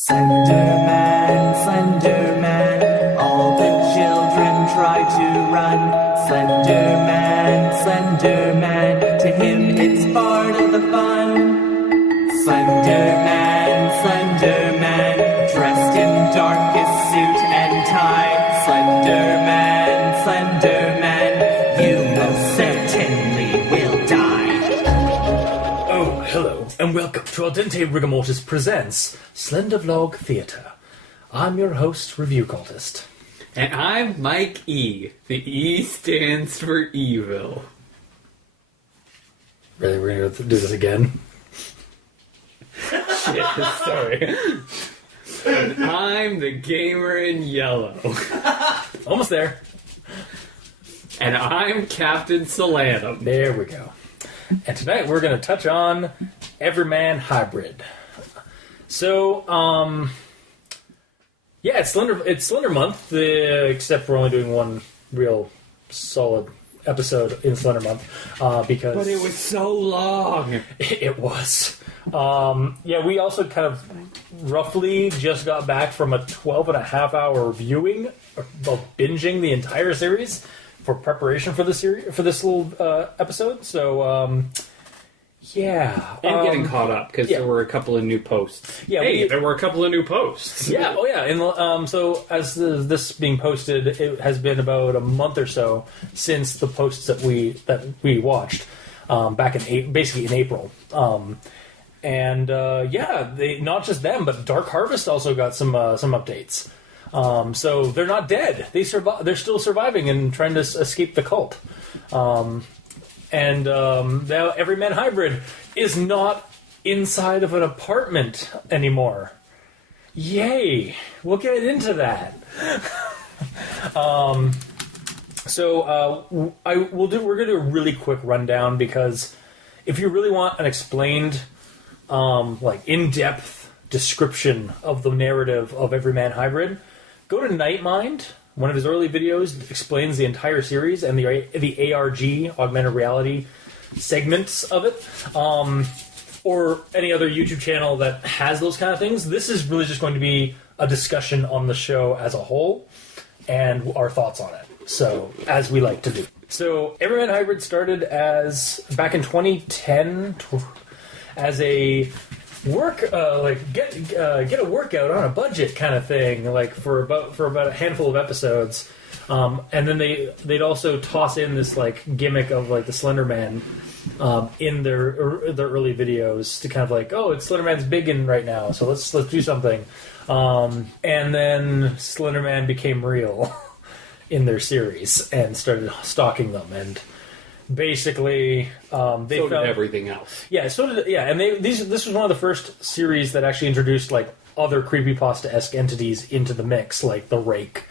Slenderman, Slenderman, all the children try to run. Slenderman, Slenderman, to him it's part of the fun. Slenderman, Slenderman, dressed in darkest suit and tie. Slenderman, Slenderman, you most certainly will die. Oh, hello, and welcome to our Dente Rigamortis presents Slender Vlog Theatre. I'm your host, Review Cultist. And I'm Mike E. The E stands for evil. Really, we're going to do this again? Shit, sorry. And I'm the gamer in yellow. Almost there. And I'm Captain Solanum. There we go. And tonight we're going to touch on EverymanHYBRID. So, yeah, it's Slender Month, except we're only doing one real solid episode in Slender Month, because... But it was so long! It was. Yeah, we also kind of roughly just got back from a 12.5-hour viewing, well, binging the entire series for preparation for the series, for this little episode, so... Yeah. And getting caught up, because there were a couple of new posts. Yeah, there were a couple of new posts. Yeah, oh yeah. And so as this being posted, it has been about a month or so since the posts that we watched back in basically in April. Yeah, they not just them, but Dark Harvest also got some updates. So they're not dead. They're still surviving and trying to escape the cult. And now EverymanHYBRID is not inside of an apartment anymore. Yay! We'll get into that. We're going to do a really quick rundown, because if you really want an explained, in-depth description of the narrative of EverymanHYBRID, go to Nightmind. One of his early videos explains the entire series and the ARG, augmented reality, segments of it, or any other YouTube channel that has those kind of things. This is really just going to be a discussion on the show as a whole and our thoughts on it, so as we like to do. So EverymanHYBRID started back in 2010 as a get a workout on a budget kind of thing, like for about a handful of episodes, and then they'd also toss in this like gimmick of like the Slender Man in their early videos to kind of like, oh, it's Slender Man's big in right now, so let's do something, and then Slender Man became real in their series and started stalking them, and basically, they so found did everything else. Yeah, so did and this was one of the first series that actually introduced like other creepypasta-esque entities into the mix, like the Rake.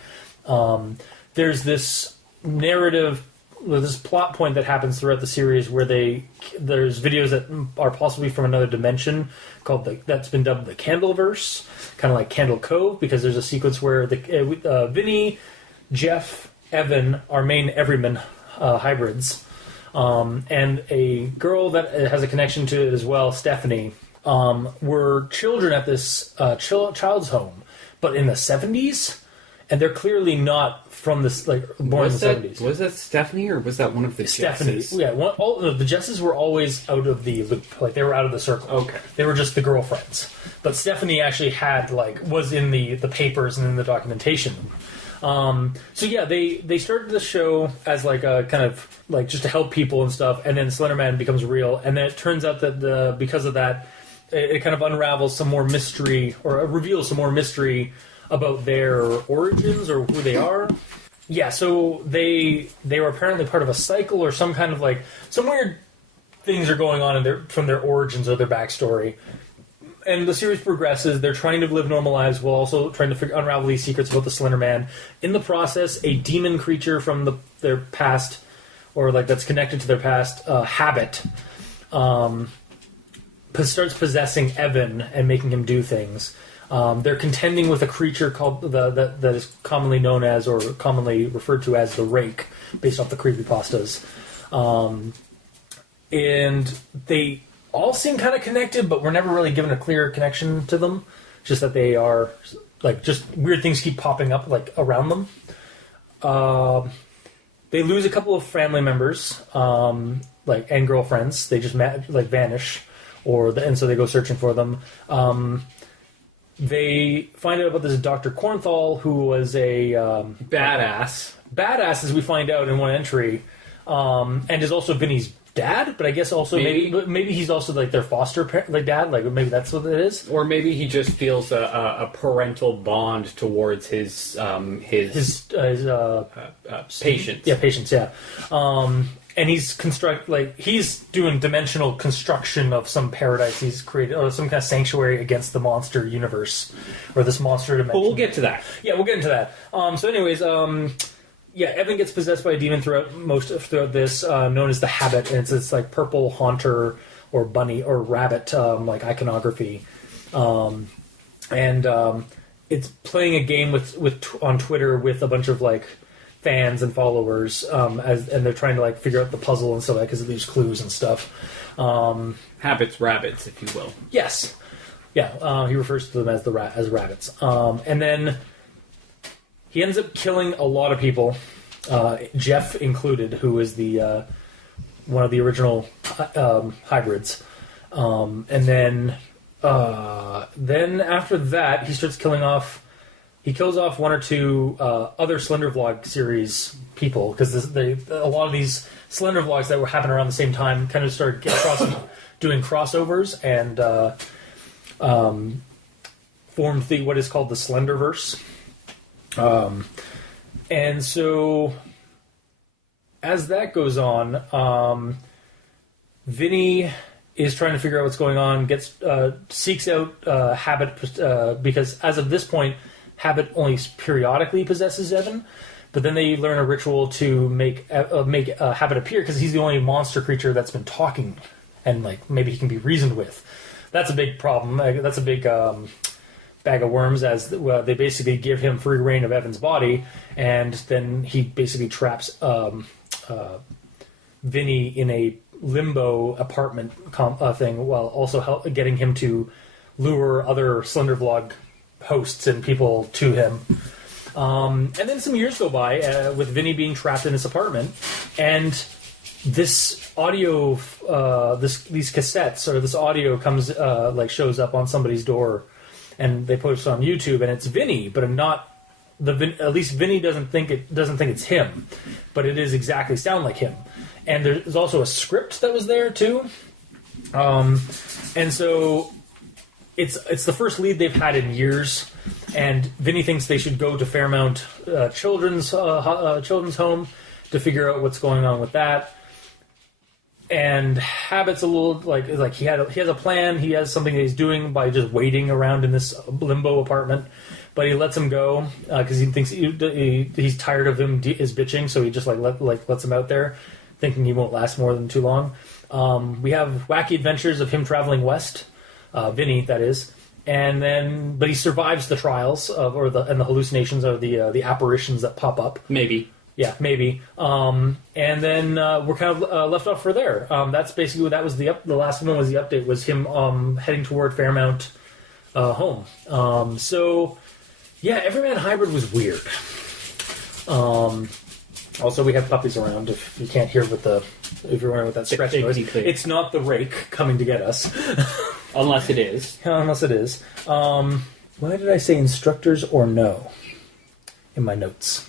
There's this narrative, this plot point that happens throughout the series where there's videos that are possibly from another dimension that's been dubbed the Candleverse, kind of like Candle Cove, because there's a sequence where Vinny, Jeff, Evan, our main Everyman hybrids. And a girl that has a connection to it as well, Stephanie, were children at this child's home, but in the 70s, and they're clearly not from this, like, born in the 70s. Was that Stephanie, or was that one of the Stephanie? Jesses? Yeah, the Jesses were always out of the loop, like they were out of the circle. Okay, they were just the girlfriends, but Stephanie actually was in the papers and in the documentation. So yeah, they started the show as like a kind of like just to help people and stuff, and then Slender Man becomes real, and then it turns out that because of that, it kind of unravels some more mystery, or reveals some more mystery about their origins or who they are. Yeah, so they were apparently part of a cycle or some kind of like some weird things are going on from their origins or their backstory. And the series progresses. They're trying to live normal lives while also trying to unravel these secrets about the Slender Man. In the process, a demon creature from their past, or like that's connected to their past habit, starts possessing Evan and making him do things. They're contending with a creature called that is commonly known as, or commonly referred to as, the Rake, based off the creepypastas. And they all seem kind of connected, but we're never really given a clear connection to them. just that they are like just weird things keep popping up like around them. They lose a couple of family members, like and girlfriends. They just vanish, and so they go searching for them. They find out about this Dr. Cornthal, who was a Badass. badass, as we find out in one entry, and is also Vinny's dad. But I guess also maybe he's also like their foster dad. Like maybe that's what it is. Or maybe he just feels a parental bond towards his patients. Yeah, patients. Yeah, and he's he's doing dimensional construction of some paradise he's created, or some kind of sanctuary against the monster universe, or this monster dimension. But we'll get to that. Yeah, we'll get into that. So, anyways, yeah, Evan gets possessed by a demon throughout this, known as the Habit, and it's this like purple haunter or bunny or rabbit like iconography, and it's playing a game on Twitter with a bunch of like fans and followers, and they're trying to like figure out the puzzle and stuff like that because it leaves clues and stuff. Habits, rabbits, if you will. Yes, yeah, he refers to them as as rabbits, and then he ends up killing a lot of people, Jeff included, who is the one of the original hybrids. And then after that, he starts killing off. He kills off one or two other Selender vlog series people, because a lot of these Selender vlogs that were happening around the same time kind of started doing crossovers and formed what is called the Slenderverse. And so as that goes on, Vinny is trying to figure out what's going on, seeks out Habit, because as of this point, Habit only periodically possesses Evan, but then they learn a ritual to make Habit appear, because he's the only monster creature that's been talking, and like maybe he can be reasoned with. That's a big problem. That's a big bag of worms, as they basically give him free reign of Evan's body, and then he basically traps Vinny in a limbo apartment thing, while also getting him to lure other Selender vlog hosts and people to him. And then some years go by with Vinny being trapped in this apartment, and this audio, these cassettes, or this audio comes shows up on somebody's door, and they post it on YouTube, and it's Vinny, but at least Vinny doesn't think it's him, but it is exactly sound like him. And there's also a script that was there too, and so it's the first lead they've had in years. And Vinny thinks they should go to Fairmount children's home to figure out what's going on with that. And Habit's a little like he has a plan. He has something that he's doing by just waiting around in this limbo apartment, but he lets him go because he thinks he's tired of him his bitching. So he just lets him out there, thinking he won't last more than too long. We have wacky adventures of him traveling west, Vinny, that is, but he survives the trials and the hallucinations or the apparitions that pop up. Maybe. Yeah, maybe. And then we're kind of left off for there. That's basically what that was. The last one was the update, was him heading toward Fairmount home. So, yeah, Everyman Hybrid was weird. Also, we have puppies around. If you can't hear if you're wondering what that scratch noise, it's not the rake coming to get us. Unless it is. Unless it is. Why did I say instructors or no in my notes?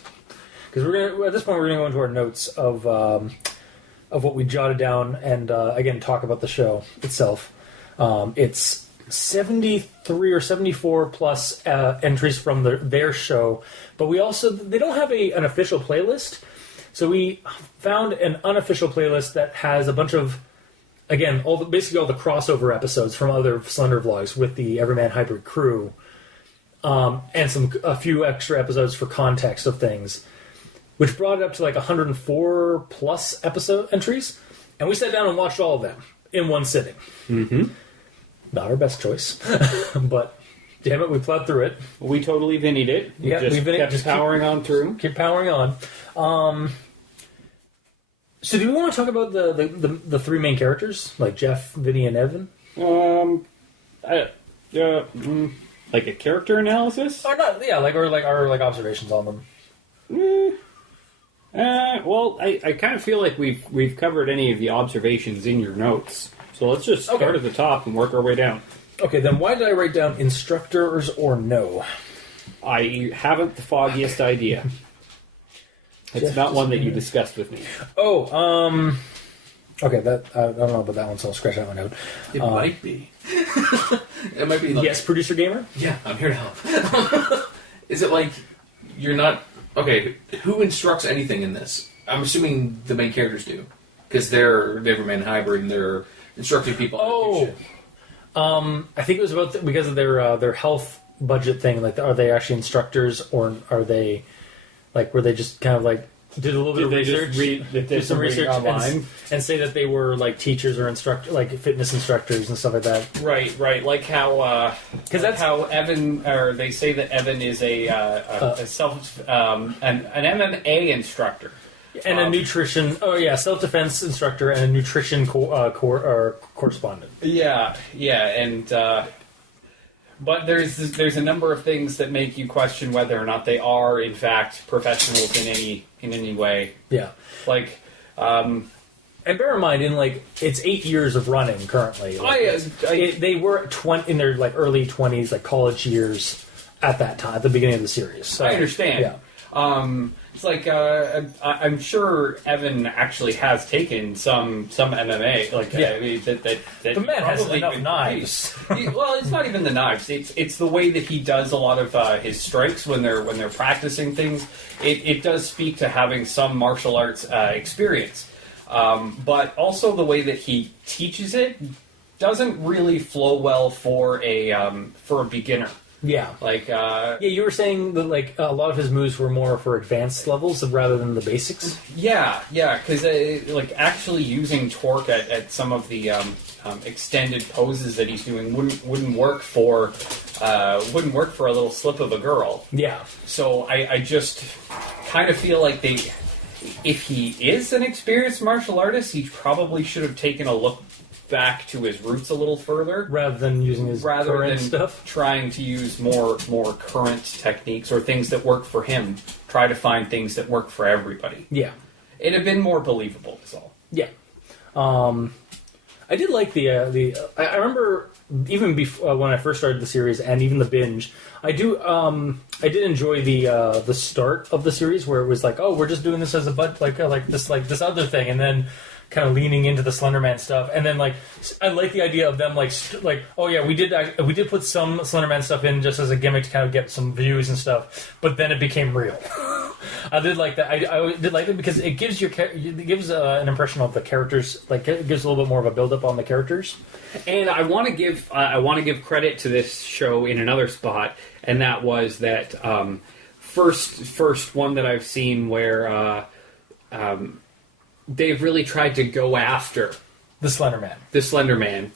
Because at this point we're gonna go into our notes of what we jotted down, and again talk about the show itself. It's 73 or 74 plus entries from their show, but they don't have an official playlist. So we found an unofficial playlist that has a bunch of, again, basically all the crossover episodes from other Selender vlogs with the Everyman Hybrid crew, and a few extra episodes for context of things, which brought it up to 104 plus episode entries, and we sat down and watched all of them in one sitting. Mm-hmm. Not our best choice, but damn it, we plowed through it. We totally Vinny'd it. Yeah, we kept powering on through. Keep powering on. So do we want to talk about the three main characters, like Jeff, Vinny, and Evan? Like a character analysis? Or not? Yeah, like our observations on them. Well, I kind of feel like we've covered any of the observations in your notes. So let's just start at the top and work our way down. Okay, then why did I write down instructors or no? I haven't the foggiest idea. It's not one that you discussed with me. Oh, okay, that I don't know about that one, so I'll scratch out my note. It might be. It might be like... Yes, producer gamer? Yeah, I'm here to help. Is it like you're not... Okay, who instructs anything in this? I'm assuming the main characters do. Because they're the Everyman hybrid and they're instructing people how to do shit. I think it was about because of their health budget thing. Like, are they actually instructors, or are they like were they just kind of like did a little bit of research, did some research online, and say that they were like teachers or like fitness instructors and stuff like that? Right. Like how because that's how Evan, or they say that Evan is a self an MMA instructor. And a nutrition, self-defense instructor and a nutrition correspondent. Yeah, and but there's a number of things that make you question whether or not they are in fact professionals in any way. Yeah, like, and bear in mind, it's 8 years of running currently. They were in their early 20s, college years at that time, at the beginning of the series. So, I understand. Yeah. It's like I'm sure Evan actually has taken some MMA. That the man has enough knives. Well, it's not even the knives. It's the way that he does a lot of his strikes when they're practicing things. It does speak to having some martial arts experience, but also the way that he teaches it doesn't really flow well for a beginner. Yeah, you were saying that a lot of his moves were more for advanced levels rather than the basics. Yeah, because actually using torque at some of the extended poses that he's doing wouldn't work for a little slip of a girl. Yeah. So I just kind of feel like if he is an experienced martial artist, he probably should have taken a look back to his roots a little further, rather than using his current stuff. Trying to use more current techniques or things that work for him. Try to find things that work for everybody. Yeah, it'd have been more believable. Is all. Yeah, I did like the. I remember even before when I first started the series and even the binge. I did enjoy the start of the series where it was like, oh, we're just doing this as a this other thing, and then kind of leaning into the Slenderman stuff, and then I like the idea of them oh yeah, we did put some Slenderman stuff in just as a gimmick to kind of get some views and stuff, but then it became real. I did like that. I did like it because it gives an impression of the characters, it gives a little bit more of a build up on the characters. And I want to give credit to this show in another spot, and that was that first one that I've seen where they've really tried to go after the Slenderman,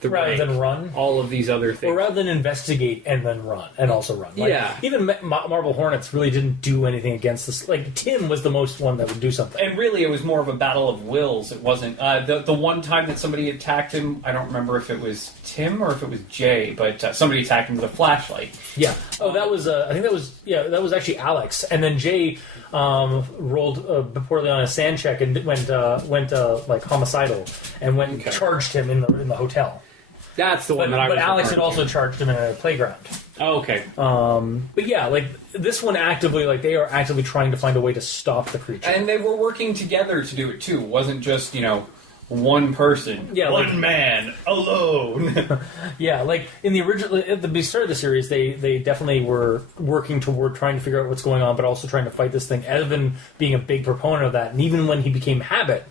rather than run all of these other things, or rather than investigate and then run and also run. Even Marble Hornets really didn't do anything against this. Tim was the most one that would do something, and really it was more of a battle of wills. It wasn't the one time that somebody attacked him. I don't remember if it was Tim or if it was Jay, but somebody attacked him with a flashlight. Yeah. Oh, that was. I think that was actually Alex, and then Jay rolled poorly on a sand check and went homicidal and went and charged him in the hotel. That's the one that I was. But Alex had also charged him in a playground. Oh, okay. But yeah, this one actively, they are actively trying to find a way to stop the creature, and they were working together to do it too. It wasn't just one person. Yeah, one man alone. Yeah, in the original, at the start of the series, they definitely were working toward trying to figure out what's going on, but also trying to fight this thing. Evan being a big proponent of that, and even when he became Habit,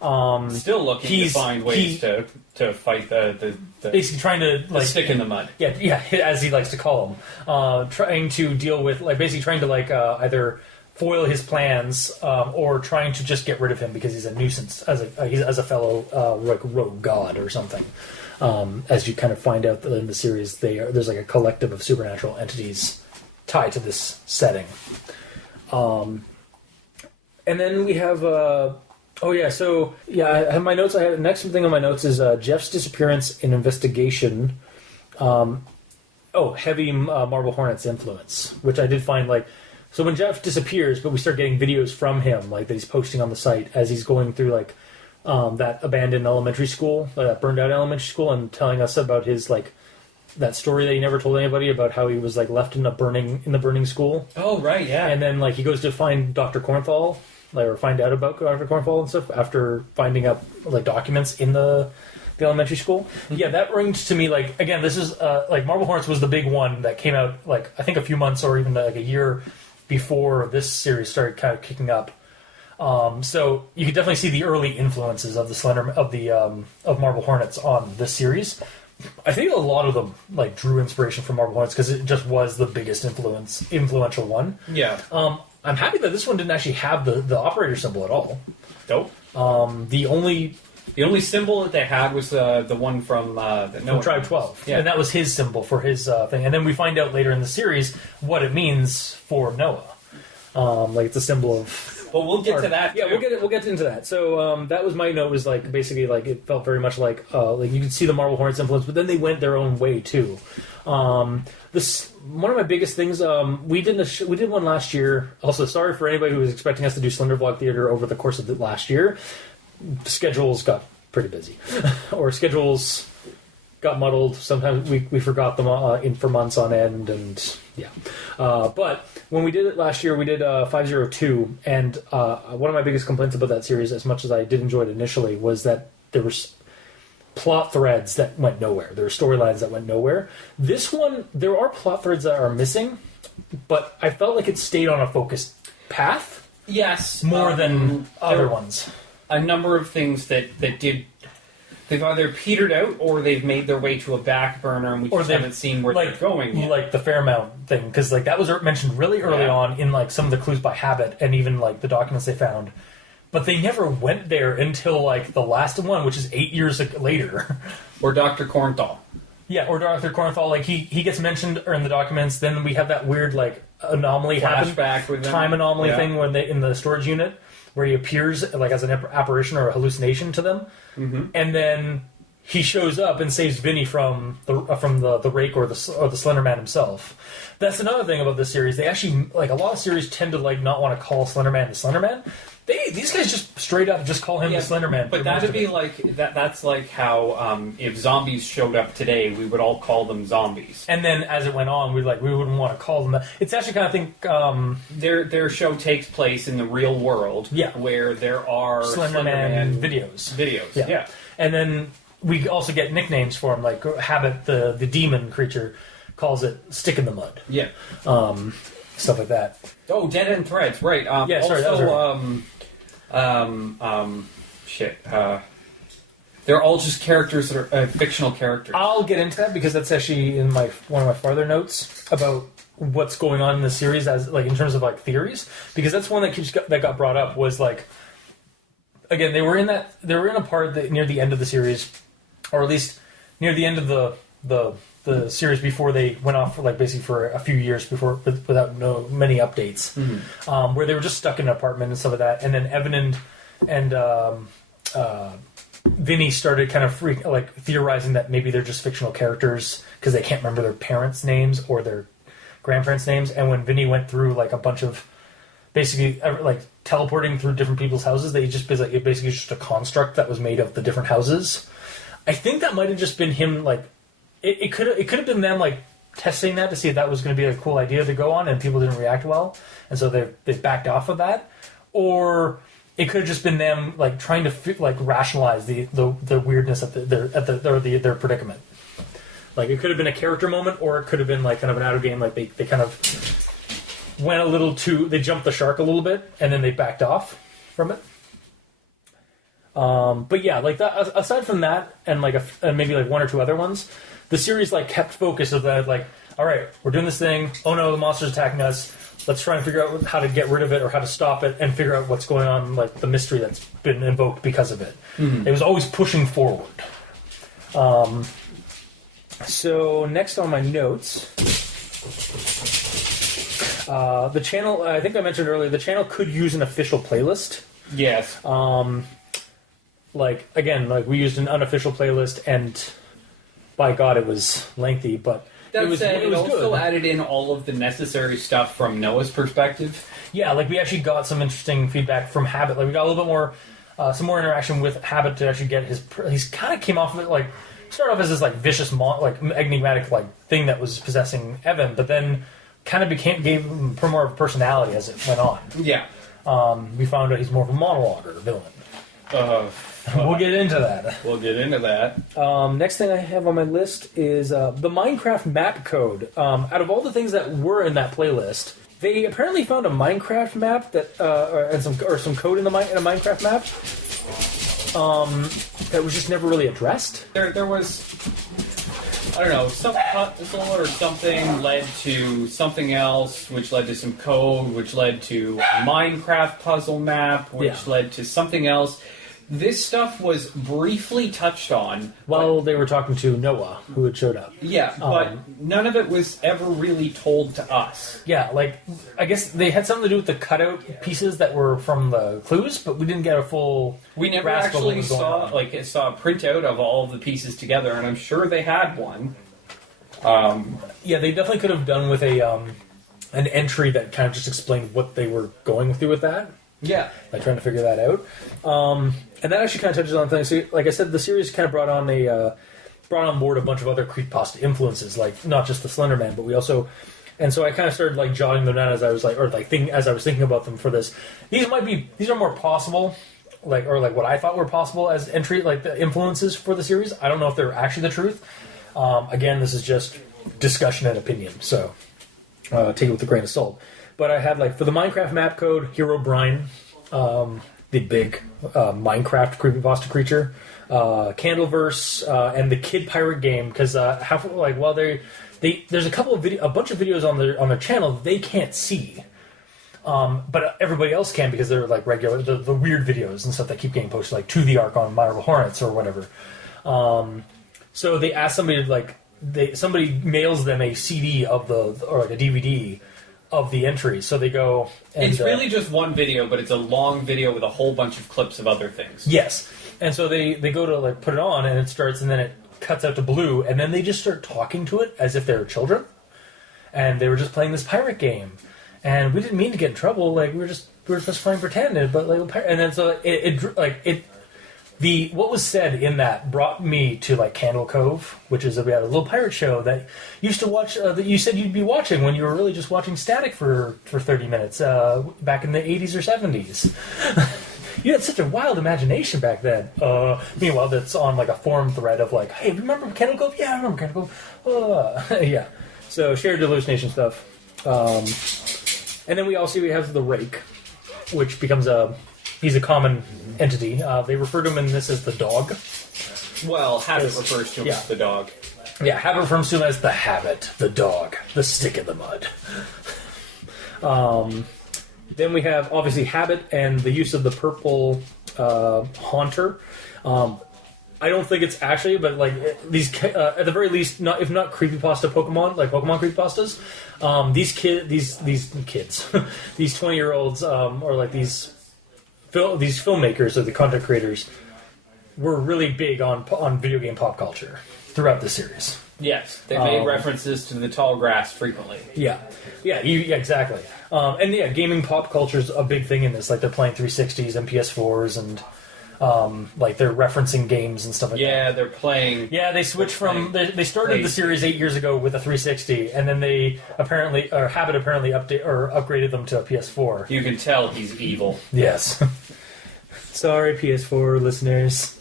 still looking to find ways to fight the basically trying to stick in the mud. Yeah, as he likes to call them, trying to deal with basically trying to either foil his plans, or trying to just get rid of him because he's a nuisance as a fellow rogue god or something. As you kind of find out in the series, there's a collective of supernatural entities tied to this setting. And then we have. I have my notes. Next thing on my notes is Jeff's disappearance in investigation. heavy Marble Hornets influence, which I did find like. So when Jeff disappears, but we start getting videos from him, like that he's posting on the site as he's going through like that abandoned elementary school, that burned out elementary school, and telling us about his like that story that he never told anybody about how he was like left in the burning school. Oh right, yeah. And then like he goes to find Dr. Cornthal, like, or find out about Dr. Cornthal and stuff after finding up like documents in the elementary school. Yeah, that rings to me like, again, this is like Marble Hornets was the big one that came out like I think a few months or even like a year before this series started kind of kicking up. So you could definitely see the early influences of of Marble Hornets on this series. I think a lot of them like drew inspiration from Marble Hornets because it just was the biggest influential one. Yeah. I'm happy that this one didn't actually have the operator symbol at all. Dope. The only symbol that they had was the one from Tribe 12. Yeah. And that was his symbol for his thing. And then we find out later in the series what it means for Noah. Like it's a symbol of... Well, we'll get to that. Yeah, too. we'll get into that. So that was my note. Was like basically like it felt very much like you could see the Marble Hornets influence, but then they went their own way too. This one of my biggest things. We did one last year. Also, sorry for anybody who was expecting us to do Selnder Vlog Theater over the course of the last year. Schedules got pretty busy, or schedules got muddled. Sometimes we forgot them for months on end, and yeah. But when we did it last year, we did 502, and one of my biggest complaints about that series, as much as I did enjoy it initially, was that there were plot threads that went nowhere. There were storylines that went nowhere. This one, there are plot threads that are missing, but I felt like it stayed on a focused path. Yes. More than other ones. A number of things that did... They've either petered out or they've made their way to a back burner and we just haven't seen where they're going yet. Like the Fairmount thing, because like that was mentioned really early on in like some of the clues by habit and even like the documents they found. But they never went there until like the last one, which is 8 years later. Or Dr. Cornthal. Yeah, or Dr. Cornthal. Like he gets mentioned in the documents. Then we have that weird like anomaly flashback with time anomaly thing when they in the storage unit where he appears like as an apparition or a hallucination to them, and then he shows up and saves Vinny from the rake or the Slender Man himself. That's another thing about this series. They actually like a lot of series tend to like not want to call Slender Man the Slender Man. These guys just straight up just call him the Slender Man. But that'd be like that's like how if zombies showed up today, we would all call them zombies. And then as it went on, we wouldn't want to call them that. It's actually kind of think their show takes place in the real world, where there are Slender Man videos. Yeah. And then we also get nicknames for him, like Habit, the demon creature, calls it Stick in the Mud. Yeah. Stuff like that. Oh, Dead End Threads, right. Yeah, sorry, that was they're all just characters that are fictional characters. I'll get into that because that's actually in one of my farther notes about what's going on in the series as like in terms of like theories, because that's one that got brought up was like again they were in a part that near the end of the series, or at least near the end of the series before they went off for like basically for a few years before without many updates, where they were just stuck in an apartment and stuff like that, and then Evan and Vinny started kind of theorizing that maybe they're just fictional characters because they can't remember their parents' names or their grandparents' names. And when Vinny went through like a bunch of basically like teleporting through different people's houses, it basically just a construct that was made of the different houses. I think that might have just been him like. It could have been them like testing that to see if that was going to be a cool idea to go on, and people didn't react well, and so they backed off of that, or it could have just been them like trying to like rationalize the weirdness at their predicament. Like it could have been a character moment, or it could have been like kind of an out of game. Like they kind of went a little too. They jumped the shark a little bit, and then they backed off from it. But yeah, like that. Aside from that, and like maybe like one or two other ones. The series like kept focus of that, like, all right, we're doing this thing. Oh no, the monster's attacking us. Let's try and figure out how to get rid of it or how to stop it, and figure out what's going on, like the mystery that's been invoked because of it. It was always pushing forward. So next on my notes, the channel. I think I mentioned earlier, the channel could use an official playlist. Yes. We used an unofficial playlist and. By God, it was lengthy, but That said, it also good. added in all of the necessary stuff from Noah's perspective. Yeah, like we actually got some interesting feedback from Habit. Like we got a little bit more, some more interaction with Habit to actually get his. He's kind of came off of it like started off as this like vicious, like enigmatic like thing that was possessing Evan, but then kind of gave him more of a personality as it went on. Yeah. We found out he's more of a monologuer, a villain. We'll get into that. Next thing I have on my list is the Minecraft map code. Out of all the things that were in that playlist, they apparently found a Minecraft map that or some code in a Minecraft map that was just never really addressed. There was, I don't know, some puzzle or something led to something else, which led to some code, which led to a Minecraft puzzle map, which led to something else. This stuff was briefly touched on while they were talking to Noah, who had showed up. Yeah, but none of it was ever really told to us. Yeah, like, I guess they had something to do with the cutout pieces that were from the clues, but we didn't get a full. We never grasp of what actually was going saw on. a printout of all of the pieces together, and I'm sure they had one. Yeah, they definitely could have done with an entry that kind of just explained what they were going through with that. Yeah. Like trying to figure that out. And that actually kind of touches on things. So, like I said, the series kind of brought on board a bunch of other creepypasta influences, like not just the Slender Man, but we also. And so I kind of started like jotting them down as I was like, as I was thinking about them for this. These are more possible, like what I thought were possible as entry, like the influences for the series. I don't know if they're actually the truth. Again, this is just discussion and opinion, so take it with a grain of salt. But I had like for the Minecraft map code, Hero Brian, the big Minecraft creepypasta creature, Candleverse, and the Kid Pirate game. Because there's a bunch of videos on their channel that they can't see, but everybody else can because they're like regular the weird videos and stuff that keep getting posted, like To the Ark on Marble Hornets or whatever. So they asked somebody to somebody mails them a CD of or like a DVD of the entries. So they go. And, it's really just one video, but it's a long video with a whole bunch of clips of other things. Yes, and so they go to like put it on, and it starts, and then it cuts out to blue, and then they just start talking to it as if they're children, and they were just playing this pirate game, and we didn't mean to get in trouble. Like we were just playing pretend, but like, and then so what was said in that brought me to like Candle Cove, which is about a little pirate show that you used to watch. That you said you'd be watching when you were really just watching Static for 30 minutes back in the 80s or 70s. You had such a wild imagination back then. Meanwhile, that's on like a forum thread of like, hey, remember Candle Cove? Yeah, I remember Candle Cove. Yeah. So shared hallucination stuff. And then we have the Rake, which becomes he's a common entity. They refer to him in this as the dog. Well, Habit refers to him as the dog. Yeah, Habit refers to him as the Habit, the dog, the stick in the mud. Then we have, obviously, Habit and the use of the purple Haunter. I don't think it's actually, but like these, at the very least, if not creepypasta Pokemon, like Pokemon creepypastas, these kids, these 20-year-olds, or like these filmmakers or the content creators were really big on video game pop culture throughout the series. Yes, they made references to the tall grass frequently. Yeah, exactly. And yeah, gaming pop culture is a big thing in this. Like they're playing 360s and PS4s, and like they're referencing games and stuff like that. Yeah, they're playing. Yeah, they switched from they started the series 8 years ago with a 360, and then Habit apparently upgraded them to a PS4. You can tell he's evil. Yes. Sorry, PS4 listeners.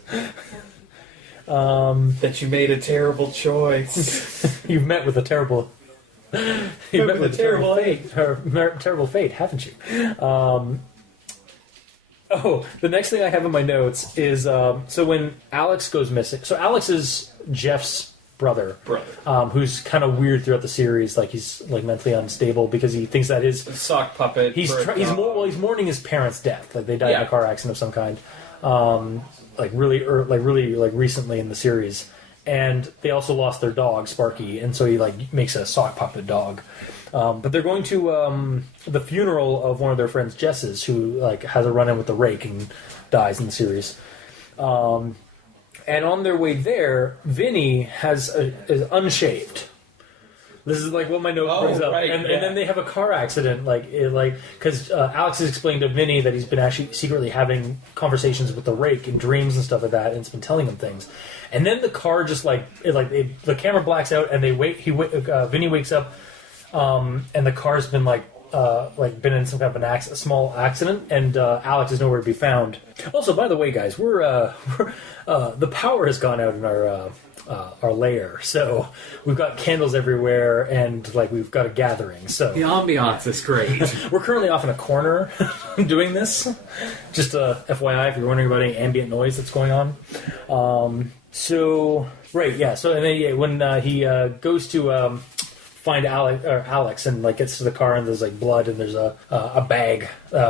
That you made a terrible choice. You've met with a terrible. You've met with a terrible fate. Terrible fate, haven't you? The next thing I have in my notes is so when Alex goes missing. So Alex is Jeff's brother. Who's kind of weird throughout the series. Like he's like mentally unstable because he thinks that his sock puppet. He's mourning his parents' death. Like they died in a car accident of some kind. Really recently in the series, and they also lost their dog Sparky, and so he like makes a sock puppet dog. But they're going to the funeral of one of their friends, Jess's, who like has a run-in with the Rake and dies in the series. And on their way there, Vinny is unshaved. This is like what my note brings up, right, and yeah. then they have a car accident, because Alex has explained to Vinny that he's been actually secretly having conversations with the rake in dreams and stuff like that, and it's been telling him things. And then the car just the camera blacks out, and Vinny wakes up, and the car's been been in some kind of a small accident, and Alex is nowhere to be found. Also, by the way, guys, we're the power has gone out in our lair, so we've got candles everywhere, and we've got a gathering. So The ambiance is great. we're currently off in a corner doing this. Just FYI, if you're wondering about any ambient noise that's going on. So and then when he goes to find Alex and gets to the car, and there's blood, and there's a bag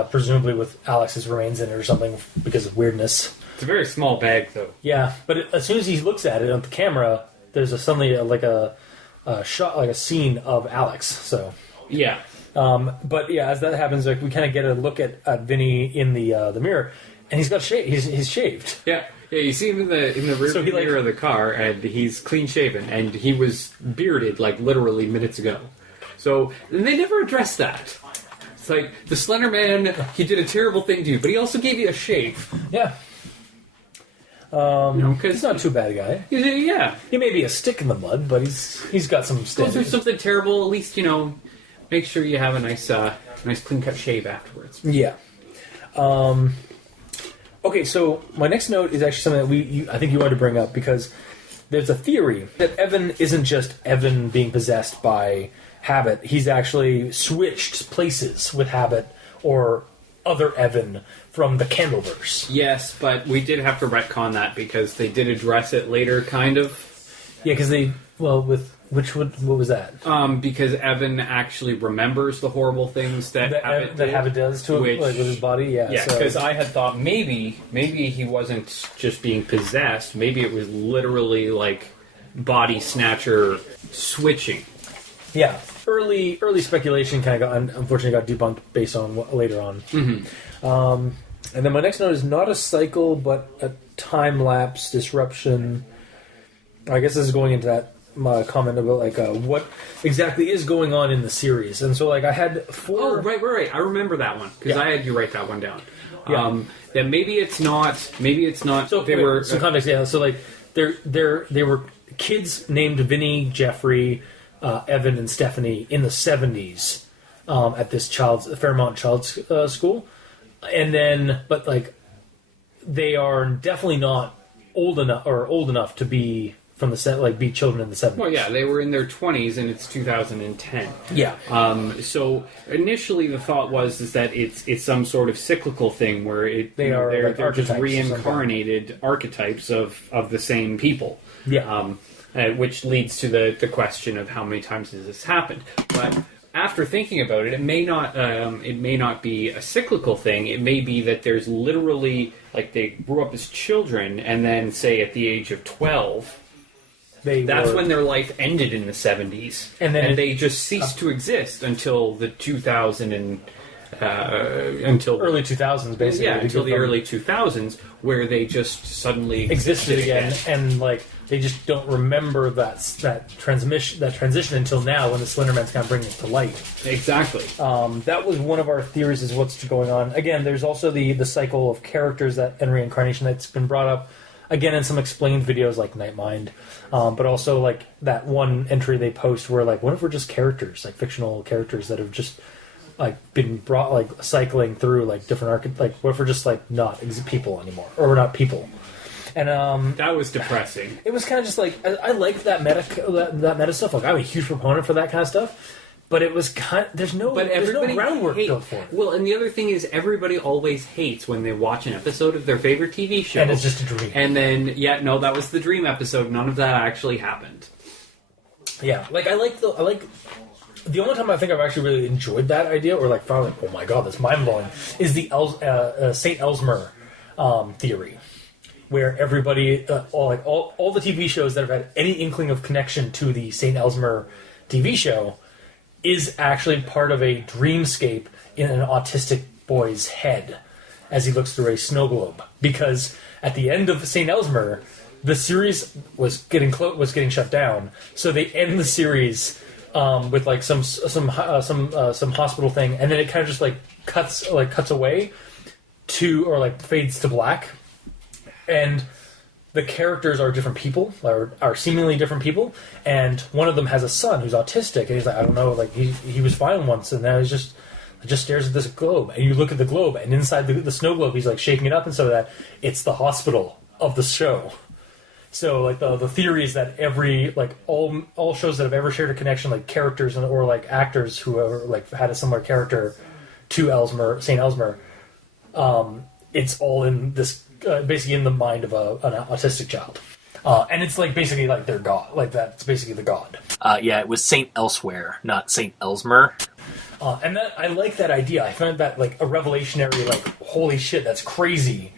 presumably with Alex's remains in it or something because of weirdness. It's a very small bag, though. Yeah, but as soon as he looks at it on the camera, there's suddenly a shot, a scene of Alex. So Yeah. but yeah, as that happens, we kind of get a look at Vinny in the mirror, and he's got he's shaved. Yeah. Yeah, you see him in the rear So he, mirror of the car, and he's clean shaven, and he was bearded literally minutes ago. So and they never addressed that. It's like the Slender Man, he did a terrible thing to you, but he also gave you a shave. Yeah. Because He's not too bad a guy. yeah, He may be a stick in the mud, but he's got some goes through standing. something terrible. At least make sure you have a nice clean cut shave afterwards. Yeah. Okay, so my next note is actually something that I think you wanted to bring up, because there's a theory that Evan isn't just Evan being possessed by Habit. He's actually switched places with Habit or other Evan from the Candleverse. Yes, but we did have to retcon that because they did address it later, kind of. Yeah, because what was that? Because Evan actually remembers the horrible things that Habit did. Habit does to him, with his body. Yeah, Yeah, so- because I had thought maybe he wasn't just being possessed. Maybe it was literally body snatcher switching. Yeah, early speculation kind of unfortunately got debunked based on later on. Mm-hmm. And then my next note is not a cycle, but a time lapse disruption. I guess this is going into that my comment about what exactly is going on in the series, and so I had four. Oh, right. I remember that one because Yeah. I had you write that one down. Yeah. That maybe it's not. So they were some context. Yeah, so they were kids named Vinny, Jeffrey, Evan, and Stephanie in the 70s at this Fairmount Child's School, and then they are definitely not old enough to be from the be children in the 70s. Well, yeah, they were in their 20s, and it's 2010. Yeah. So initially, the thought was that it's some sort of cyclical thing where they're just archetypes or reincarnated archetypes of the same people. Yeah. Which leads to the question of how many times has this happened. But after thinking about it, it may not be a cyclical thing. It may be that there's literally they grew up as children, and then say at the age of 12. That's when their life ended in the 70s, and then they just ceased to exist until the 2000 and until early 2000s, basically. Yeah, until the early 2000s, where they just suddenly existed again, and they just don't remember that transition until now, when the Slenderman's kind of bringing it to light. Exactly. That was one of our theories, is what's going on. Again, there's also the cycle of characters and reincarnation that's been brought up. Again, in some explained videos like Nightmind, but also that one entry they post where what if we're just characters, fictional characters that have just been brought cycling through different what if we're just not people anymore, or we're not people? And that was depressing. It was kind of just I liked that meta stuff. I'm a huge proponent for that kind of stuff. But it was there's no groundwork built for it. Well, and the other thing is, everybody always hates when they watch an episode of their favorite TV show, and it's just a dream. And then, that was the dream episode. None of that actually happened. Yeah, I like the only time I think I've actually really enjoyed that idea, or found oh my god, that's mind blowing, is the Saint Elsmer theory, where everybody all the TV shows that have had any inkling of connection to the Saint Elsmer TV show is actually part of a dreamscape in an autistic boy's head as he looks through a snow globe. Because at the end of St. Elsmer, the series was getting shut down, so they end the series with like some hospital thing, and then it kind of just like cuts away to, or like fades to black, and the characters are different people, are seemingly different people, and one of them has a son who's autistic, and he's like, I don't know, like he was fine once, and now he's just stares at this globe, and you look at the globe, and inside the snow globe, he's like shaking it up, and so that it's the hospital of the show. So like the theory is that every like all shows that have ever shared a connection, like characters or like actors who have like had a similar character to St. Elsmer, it's all in this basically in the mind of an autistic child, and it's like basically like their god, like that's basically the god. Yeah, it was Saint Elsewhere, not Saint Elsmer. And that I like that idea. I find that like a revelationary, like holy shit, that's crazy.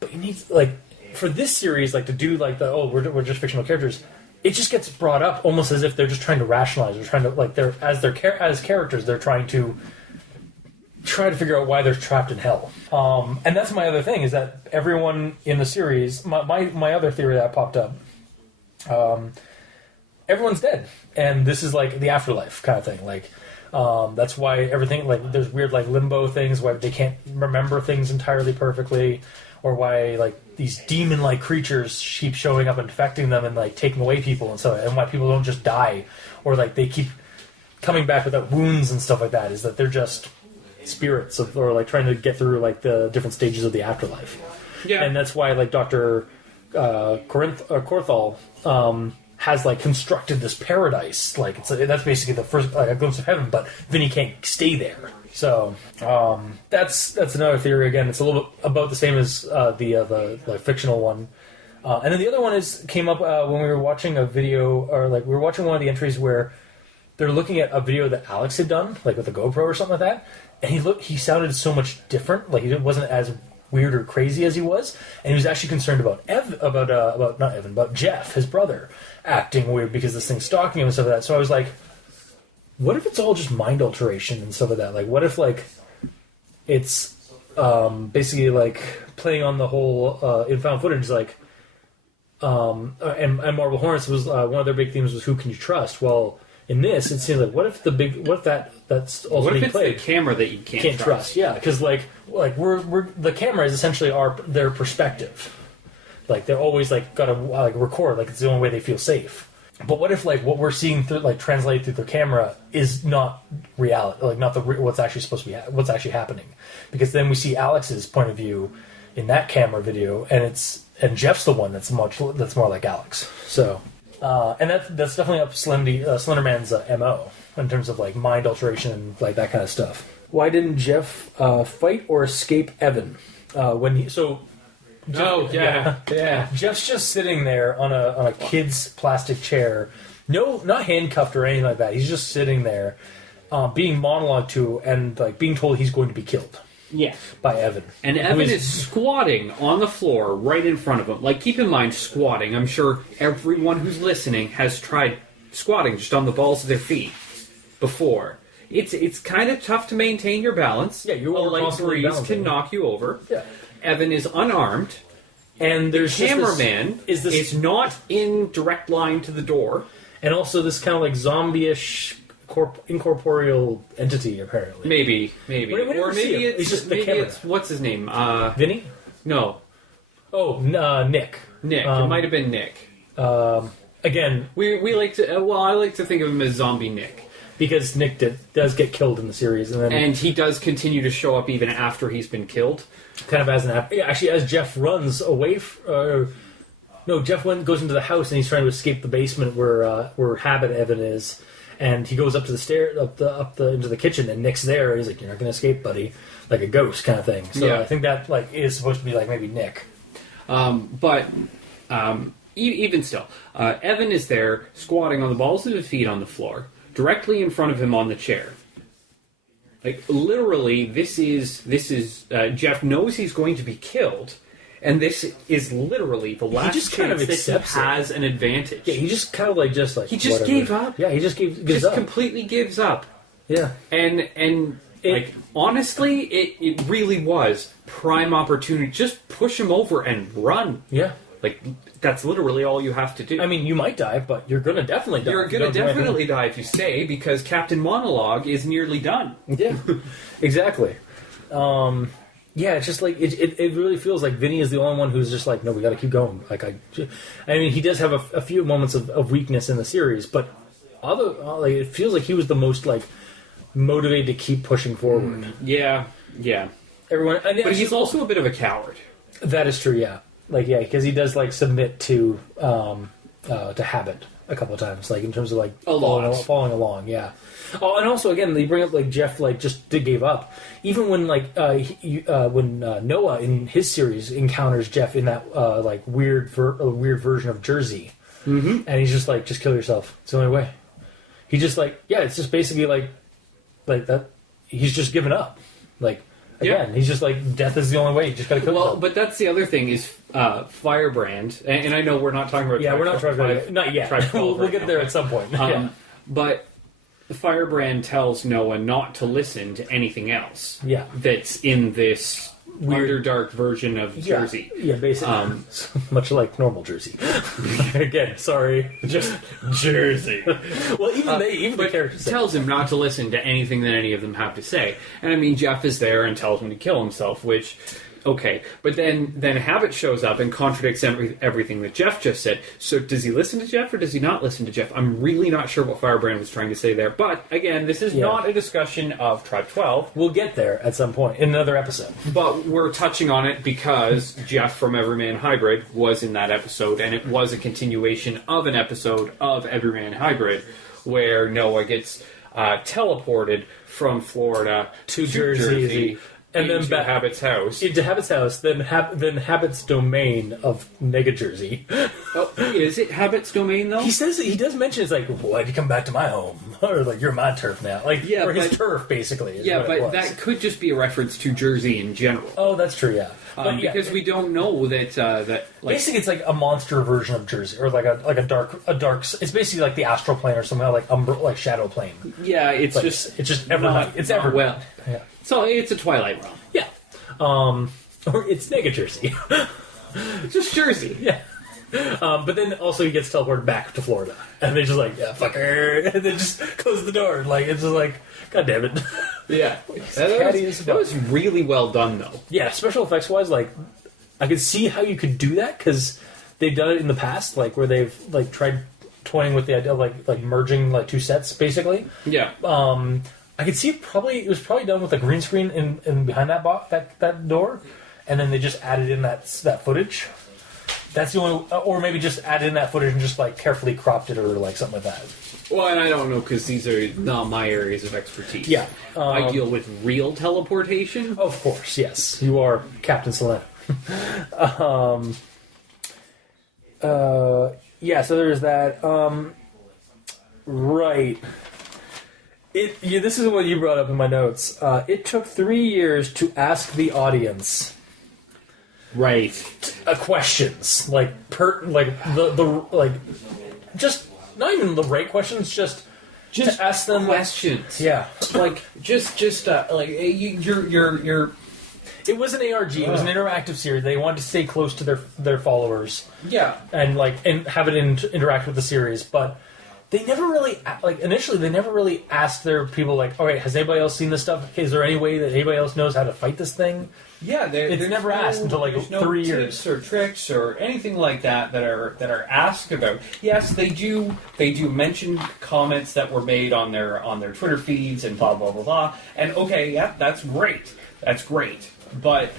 But you need like. For this series, like to do like we're just fictional characters, it just gets brought up almost as if they're just trying to rationalize. They're trying to like as characters, they're trying to figure out why they're trapped in hell. And that's my other thing is that everyone in the series, my other theory that popped up, everyone's dead, and this is like the afterlife kind of thing. Like that's why everything like there's weird like limbo things why they can't remember things entirely perfectly. Or why like these demon-like creatures keep showing up and infecting them and like taking away people and so, and why people don't just die, or like they keep coming back without wounds and stuff like that. Is that they're just spirits or like trying to get through like the different stages of the afterlife. Yeah, and that's why like Dr. Korthal has like constructed this paradise. Like that's basically the first like a glimpse of heaven, but Vinny can't stay there. So that's another theory. Again, it's a little bit about the same as the fictional one. And then the other one came up when we were watching a video, or like we were watching one of the entries where they're looking at a video that Alex had done, like with a GoPro or something like that. And he sounded so much different. Like he wasn't as weird or crazy as he was, and he was actually concerned about Jeff, his brother, acting weird because this thing's stalking him and stuff like that. So I was like, what if it's all just mind alteration and stuff like that? Like, what if like it's basically like playing on the whole in found footage, like and Marble Hornets was one of their big themes was who can you trust? Well, in this, it seems like what if that's also what if being it's played? The camera that you can't trust? Yeah, because like we're the camera is essentially their perspective. Like they're always like gotta like record, like it's the only way they feel safe. But what if like what we're seeing through like translated through the camera is not reality, like not what's actually supposed to be what's actually happening? Because then we see Alex's point of view in that camera video, and Jeff's the one that's more like Alex. So and that's definitely up Slenderman's MO in terms of like mind alteration and like that kind of stuff. Why didn't Jeff fight or escape Evan when he so? Jeff, yeah. Jeff's just sitting there on a kid's plastic chair, not handcuffed or anything like that. He's just sitting there, being monologued to and like being told he's going to be killed. Yeah, by Evan. And Evan is squatting on the floor right in front of him. Like, keep in mind, squatting. I'm sure everyone who's listening has tried squatting just on the balls of their feet before. It's kind of tough to maintain your balance. Yeah, you're a light breeze can knock you over. Yeah. Evan is unarmed, and the cameraman is not in direct line to the door. And also this kind of like zombie-ish incorporeal entity, apparently. Maybe. Or maybe it's just the camera. What's his name? Vinny? No. Oh, Nick. Nick. It might have been Nick. Again, we like to. I like to think of him as Zombie Nick. Because Nick does get killed in the series, and he does continue to show up even after he's been killed. Kind of as actually as Jeff runs away. Jeff goes into the house and he's trying to escape the basement where Habit Evan is, and he goes up to the stairs into the kitchen, and Nick's there. And he's like, "You're not going to escape, buddy," like a ghost kind of thing. So yeah. I think that like is supposed to be like maybe Nick, but. Even still, Evan is there squatting on the balls of his feet on the floor, directly in front of him on the chair. Like literally, this is Jeff knows he's going to be killed, and this is literally the last chance kind of that he has an advantage. Yeah, he just kind of like he just whatever. Gave up. Yeah, he just gives up. Completely gives up. Yeah, and honestly, it really was prime opportunity. Just push him over and run. Yeah. Like, that's literally all you have to do. I mean, you might die, but you're going to definitely die. You're if you going to don't do anything. definitely die if you stay, because Captain Monologue is nearly done. Yeah, exactly. Yeah, it's just like it really feels like Vinny is the only one who's just like, no, we got to keep going. Like I mean, he does have a few moments of weakness in the series, but it feels like he was the most like motivated to keep pushing forward. Yeah. Everyone, But he's also a bit of a coward. that is true. Yeah, because he does like submit to habit a couple of times, like in terms of like following along. Yeah. Oh, and also again, they bring up like Jeff like just gave up. Even when like when Noah in his series encounters Jeff in that like weird version of Jersey, and he's just like, just kill yourself. It's the only way. He just like it's just basically like that. He's just given up. Like again, he's just like, death is the only way. You just got to kill yourself. Well, but that's the other thing is Firebrand, and I know we're not talking about. We're not talking about it. Not yet. We'll get there at some point. But Firebrand tells Noah not to listen to anything else. Yeah. That's in this Underdark version of Jersey. Yeah, basically. Much like normal Jersey. Again, sorry. Just Jersey. Well, even the characters tells him not to listen to anything that any of them have to say. And I mean, Jeff is there and tells him to kill himself, which... Okay, but then Habit shows up and contradicts everything that Jeff just said. So does he listen to Jeff or does he not listen to Jeff? I'm really not sure what Firebrand was trying to say there. But, again, this is not a discussion of Tribe 12. We'll get there at some point in another episode. But we're touching on it because Jeff from Everyman Hybrid was in that episode, and it was a continuation of an episode of Everyman Hybrid where Noah gets teleported from Florida to Jersey. And then back Habit's house. Into Habit's house, then Habit's domain of Mega Jersey. Oh, is it Habit's domain though? He does mention it's like, why'd you come back to my home? Or like, you're my turf now. Like, or his turf basically. But that could just be a reference to Jersey in general. Oh, that's true. Yeah, because we don't know that basically it's like a monster version of Jersey, or like a dark. It's basically like the astral plane or somehow like shadow plane. Yeah, it's like, just Everman. It's Everman. Well, yeah. So it's a Twilight realm. Yeah. Or it's Mega Jersey. Just Jersey. Yeah. But then also he gets teleported back to Florida. And they're just like, yeah, fucker. And then just close the door. Like, it's just like, God damn it. Yeah. That was really well done, though. Yeah, special effects wise, like, I could see how you could do that, because they've done it in the past, like, where they've, like, tried toying with the idea of, like merging, like, two sets, basically. Yeah. I could see it was probably done with a green screen in behind that door, and then they just added in that footage. That's the only, or maybe just added in that footage and just like carefully cropped it or like something like that. Well, and I don't know because these are not my areas of expertise. Yeah, I deal with real teleportation. Of course, yes, you are Captain Selender. Yeah, so there's that. Right. This is what you brought up in my notes. It took 3 years to ask the audience, right, questions like just not even the right questions, just to ask them questions. Yeah, like just like you're. It was an ARG. It was an interactive series. They wanted to stay close to their followers. Yeah, and have it interact with the series, but. They never really, initially, they never really asked their people, okay, has anybody else seen this stuff? Okay, is there any way that anybody else knows how to fight this thing? Yeah, it's never asked until, 3 years. Tips or tricks or anything like that are asked about. Yes, they do mention comments that were made on their Twitter feeds and blah, blah, blah, blah. And, okay, yeah, that's great. That's great. But,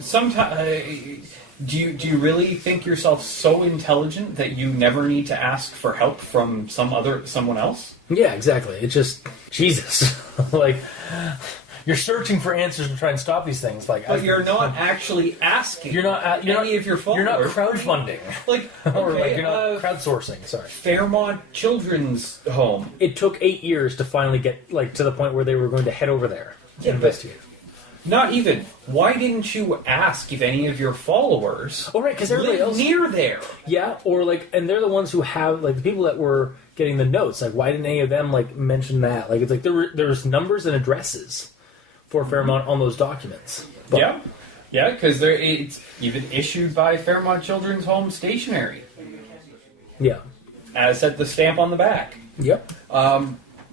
sometimes... Do you really think yourself so intelligent that you never need to ask for help from someone else? Yeah, exactly. It's just Jesus. You're searching for answers to try and stop these things. But you're not actually asking. You're not any of your followers. You're not crowdfunding. Okay, you're not crowdsourcing. Sorry. Fairmount Children's Home. It took 8 years to finally get to the point where they were going to head over there and investigate. Not even. Why didn't you ask if any of your followers because everybody else near there? Yeah, or and they're the ones who have the people that were getting the notes. Why didn't any of them mention that? It's there's numbers and addresses for Fairmount on those documents. But, yeah. Yeah, because it's even issued by Fairmount Children's Home Stationery, Yeah. as said the stamp on the back. Yep.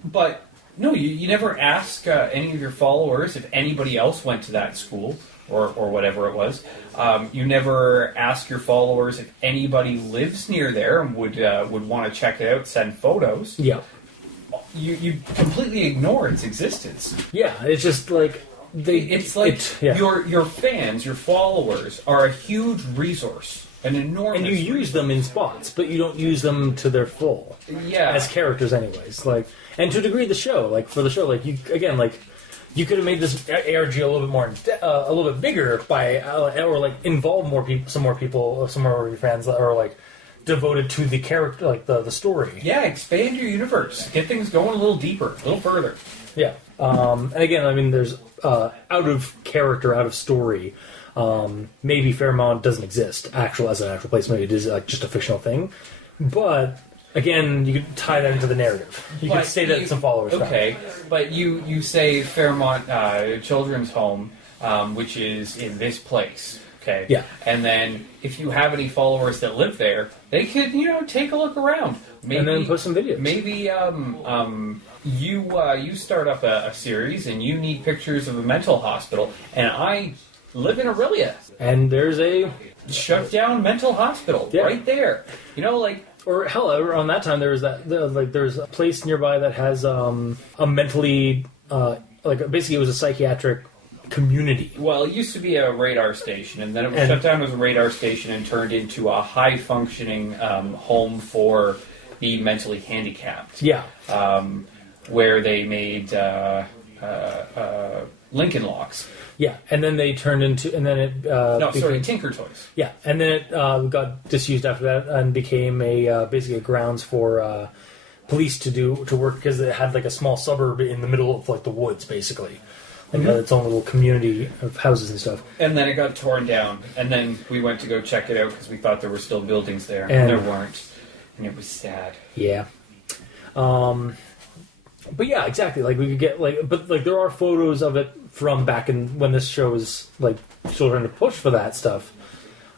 But no, you never ask any of your followers if anybody else went to that school or whatever it was. You never ask your followers if anybody lives near there and would want to check it out, send photos. Yeah. You completely ignore its existence. Yeah. It's just like It's like your fans, your followers, are a huge resource, an enormous. and you use them in spots, but you don't use them to their full. Yeah. As characters, anyways. Like, and to a degree, the show, like for the show, like you could have made this ARG a little bit more, a little bit bigger by, or like involve more people, some more of your fans, or like devoted to the character, like the story. Yeah, expand your universe. Get things going a little deeper, a little further. Yeah. And again, I mean, there's out of character, out of story. Maybe Fairmount doesn't exist as an actual place. Maybe it is like just a fictional thing. But again, you could tie that into the narrative. You could say that some followers. Okay, but you say Fairmount Children's Home, which is in this place. Okay. Yeah. And then if you have any followers that live there, they could take a look around. Maybe, And then post some videos. Maybe you start up a series and you need pictures of a mental hospital, and I live in Aurelia. And there's a Shut down mental hospital right there. Or hell, around that time there's a place nearby that has a mentally basically it was a psychiatric community. Well, it used to be a radar station, and then it was shut down as a radar station and turned into a high-functioning home for the mentally handicapped. Yeah. Where they made Lincoln locks. Yeah, and then they turned into, and then it Tinker Toys. Yeah, and then it got disused after that and became basically a grounds for police to work, because it had like a small suburb in the middle of like the woods, basically. Like had its own little community of houses and stuff. And then it got torn down, and then we went to go check it out because we thought there were still buildings there, and there weren't, and it was sad. Yeah. But yeah, exactly. Like we could get but there are photos of it from back in when this show was like still trying to push for that stuff,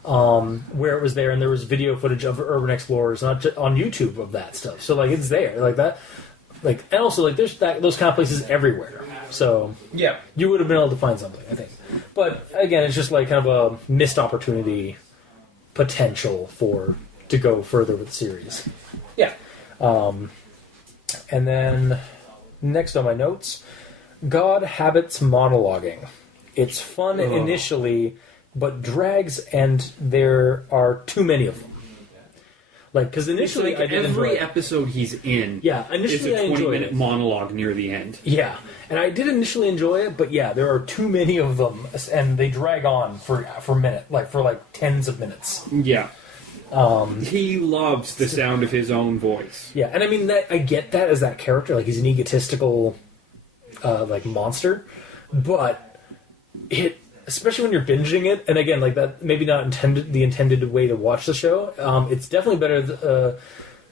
where it was there, and there was video footage of urban explorers not just on YouTube of that stuff. So like it's there, like that, like, and also like there's those kind of places everywhere. So yeah, you would have been able to find something, I think. But again, it's just like kind of a missed opportunity potential to go further with the series. Yeah. And then next on my notes, God habits monologuing. It's fun initially, but drags, and there are too many of them. Like, because initially I did every enjoy it. episode he's in. Yeah, initially is a I enjoyed 20-minute it. monologue near the end. Yeah, and I did initially enjoy it, but yeah, there are too many of them, and they drag on for tens of minutes. Yeah. He loves the sound of his own voice. Yeah, and I mean I get that as that character, like he's an egotistical, monster, but especially when you're binging it, and again, like that, maybe not the intended way to watch the show. It's definitely better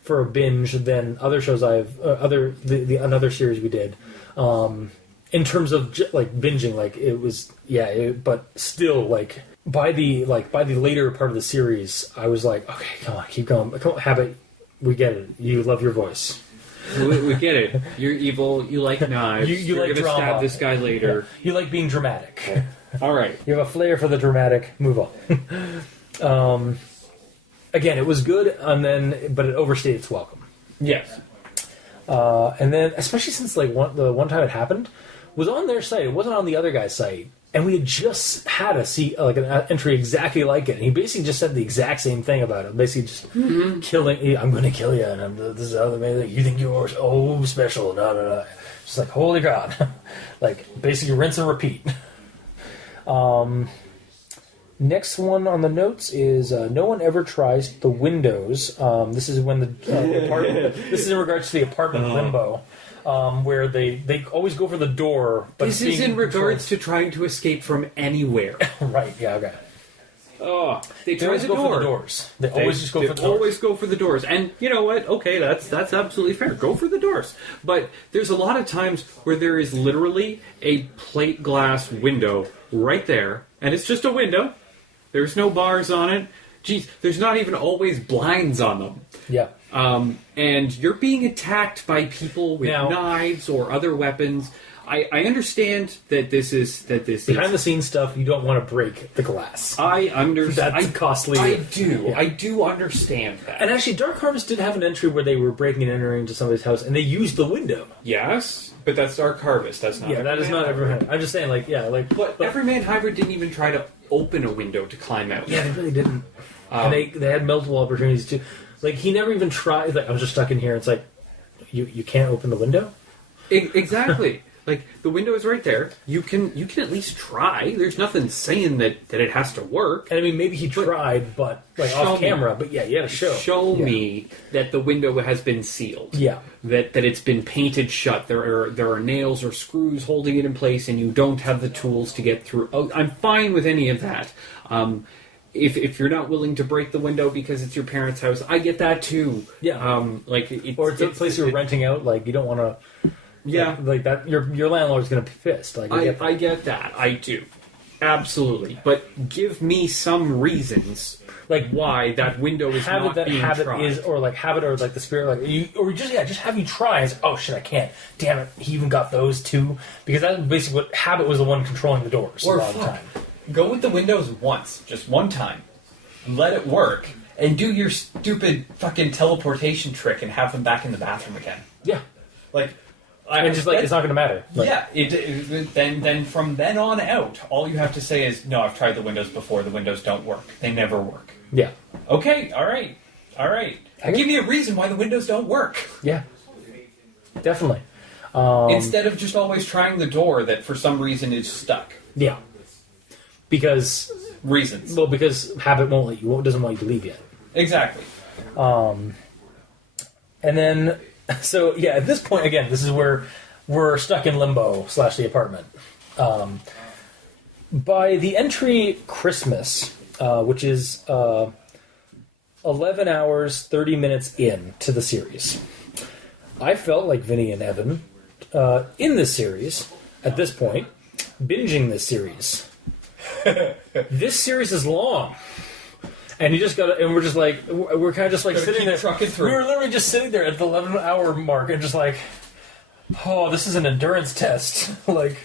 for a binge than other shows another series we did. In terms of binging, like it was, but still, like by the later part of the series, I was like, okay, come on, keep going, come on, Habit, we get it. You love your voice. We get it. You're evil. You like knives. You You're like gonna drama. stab this guy later. Yeah. You like being dramatic. All right. You have a flair for the dramatic. Move on. Again, it was good, but it overstayed its welcome. Yes. And then, especially since the one time it happened was on their site, it wasn't on the other guy's site, and we had just had an entry exactly like it. And he basically just said the exact same thing about it. Basically, just killing. I'm going to kill you, and this is the other man. You think you're so special? No. Just like, holy God, like basically rinse and repeat. Next one on the notes is no one ever tries the windows. This is when the apartment. This is in regards to the apartment limbo, where they always go for the door. But This is in regards to trying to escape from anywhere. right? Yeah. Okay. Oh, they They try always the go door. for the doors. They always just go for the doors. Always go for the doors. And you know what? Okay, that's absolutely fair. Go for the doors. But there's a lot of times where there is literally a plate glass window right there, and it's just a window. There's no bars on it. Geez, there's not even always blinds on them. Yeah. And you're being attacked by people with Now- knives or other weapons. I understand that this is Behind the scenes stuff, you don't want to break the glass. I understand. That's costly. I do. Yeah. I do understand that. And actually, Dark Harvest did have an entry where they were breaking and entering into somebody's house, and they used the window. Yes, but that's Dark Harvest. That's not. Yeah, that is not Everyman. I'm just saying, like, yeah, like, But Everyman Hybrid didn't even try to open a window to climb out. yeah, they really didn't. And they had multiple opportunities to, like, he never even tried. Like, I was just stuck in here. It's like, you can't open the window. Exactly. Like the window is right there. You can at least try. There's nothing saying that it has to work. And I mean, maybe he tried, but like Show off me. camera. But yeah, you had to show. Show Yeah. me that the window has been sealed. Yeah. That it's been painted shut. There are nails or screws holding it in place, and you don't have the tools to get through. Oh, I'm fine with any of that. If you're not willing to break the window because it's your parents' house, I get that too. Yeah. Or it's a place you're renting out. Like you don't want to. Yeah. Like that. Your landlord's going to be pissed. Like I get that. I do. Absolutely. But give me some reasons like why that window is habit not that being habit tried. is, or like habit, or like the spirit, like you, or just have you try. It's, oh shit, I can't. Damn it, he even got those too. Because that's basically what habit was the one controlling the doors Or a lot of the fuck. time. Go with the windows once, just one time. Let it work, and do your stupid fucking teleportation trick and have them back in the bathroom again. Yeah, Like, and just like it's not going to matter. Like, yeah. Then from then on out, all you have to say is, "No, I've tried the windows before. The windows don't work. They never work." yeah, Okay, all right. Give me a reason why the windows don't work. yeah, definitely. Instead of just always trying the door that for some reason is stuck. Yeah, because Reasons. habit doesn't want you to leave yet. Exactly. And then, so yeah, at this point, again, this is where we're stuck in limbo / the apartment. By the entry Christmas, which is 11 hours, 30 minutes in to the series, I felt like Vinny and Evan in this series, at this point, binging this series. This series is long. And you just got to, and we're just like, we're kind of just like Gotta sitting keep there. trucking through. We were literally just sitting there at the 11-hour mark and just like, oh, this is an endurance test. Like,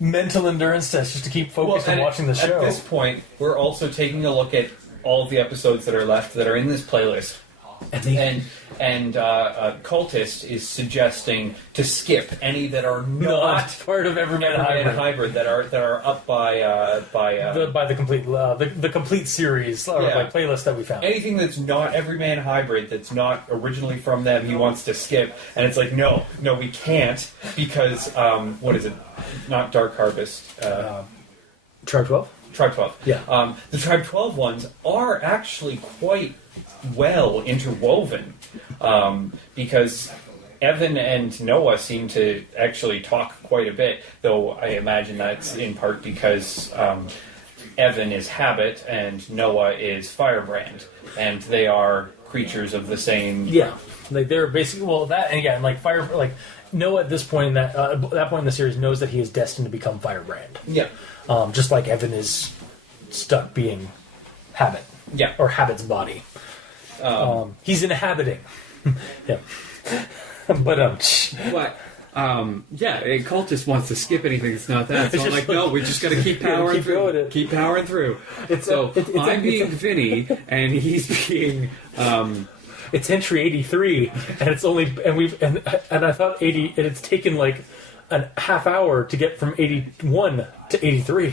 mental endurance test just to keep focused on and watching the show. At this point, we're also taking a look at all of the episodes that are left that are in this playlist. And Cultist is suggesting to skip any that are not part of Everyman Hybrid that are up by the complete the complete series or Yeah. like playlist that we found. anything that's not Everyman Hybrid, that's not originally from them, he wants to skip. And it's like, no, we can't, because, what is it? Not Dark Harvest. Tribe 12? Tribe 12. Yeah. The Tribe 12 ones are actually quite well interwoven, because Evan and Noah seem to actually talk quite a bit, though I imagine that's in part because Evan is Habit and Noah is Firebrand, and they are creatures of the same... Yeah. Like they're basically that, and again, like Noah at this point in that point in the series knows that he is destined to become Firebrand. Yeah. Just like Evan is stuck being Habit. Yeah. Or Habit's body. He's inhabiting. Yeah. But But yeah, a cultist wants to skip anything that's not that. So I'm like, no, we just got to keep powering keep through. going it. Keep powering through. So I'm being Vinny, and he's being. it's entry 83, and it's only and I thought 80, and it's taken like a half hour to get from 81 to 83.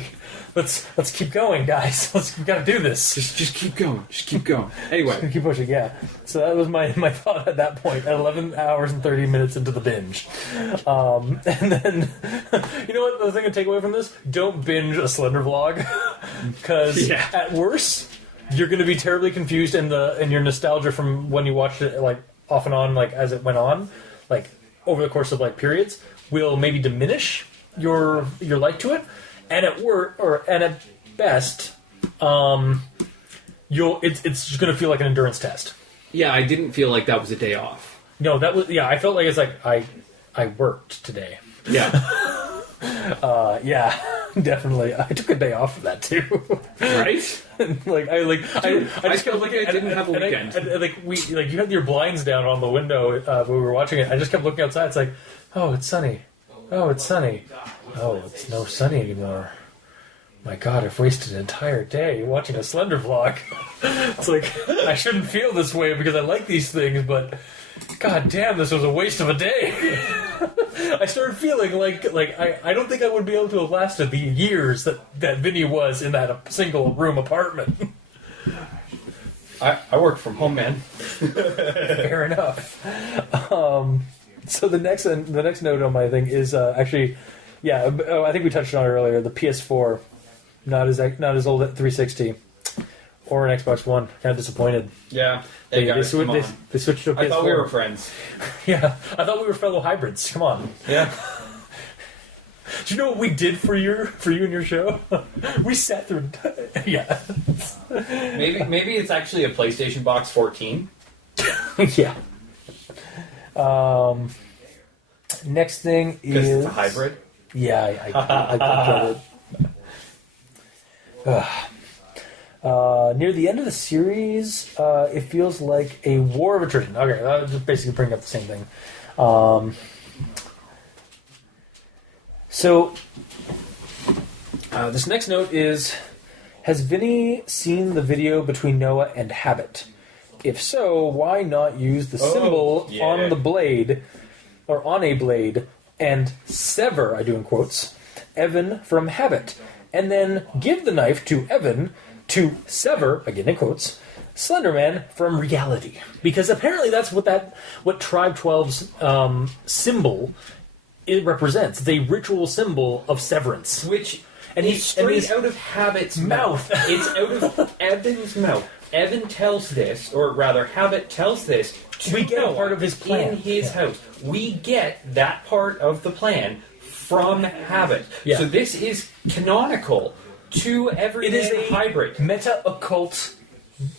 Let's keep going, guys. We got to do this. Just keep going. Just keep going. Anyway, Keep pushing, yeah. So that was my thought at that point, at 11 hours and 30 minutes into the binge. And then, you know what the thing to take away from this? Don't binge a Selender vlog. Because at worst, you're going to be terribly confused, and your nostalgia from when you watched it, like, off and on, like, as it went on, like, over the course of, like, periods, will maybe diminish your like to it. And at best, it's just going to feel like an endurance test. Yeah, I didn't feel like that was a day off. No, that was I felt like it's like I worked today. Yeah. Yeah, definitely. I took a day off for that too. Right? I just kept looking. I didn't have a weekend. You had your blinds down on the window when we were watching it. I just kept looking outside. It's like, oh, it's sunny. Oh, it's sunny. Oh, it's no sunny anymore. My God, I've wasted an entire day watching a Slender vlog. It's like, I shouldn't feel this way because I like these things, but God damn, this was a waste of a day. I started feeling like I don't think I would be able to have lasted the years that Vinny was in that single room apartment. I work from home, man. Fair enough. So the next note on my thing is actually, I think we touched on it earlier. The PS4, not as old at 360 or an Xbox One. Kind of disappointed. Yeah, They switched to a PS4. I thought we were friends. Yeah, I thought we were fellow hybrids. Come on. Yeah. Do you know what we did for you and your show? We sat through. Yeah. Maybe it's actually a PlayStation Box 14. Yeah. Next thing Because is it's a hybrid. Yeah, I get it. Near the end of the series, it feels like a war of attrition. Okay, I'll just basically bring up the same thing. So, this next note is, has Vinny seen the video between Noah and Habit? If so, why not use the symbol on the blade, or on a blade, and sever, I do in quotes, Evan from Habit, and then give the knife to Evan to sever, again in quotes, Slenderman from reality? Because apparently that's what Tribe 12's symbol it represents. It's a ritual symbol of severance. Which and is straight out of Habit's mouth. It's out of Evan's mouth. Evan tells this, or rather, Habit tells this to We get a Noah part of his plan. in his house. We get that part of the plan from Habit. Yeah. So this is canonical to Everyman It is a hybrid. meta-occult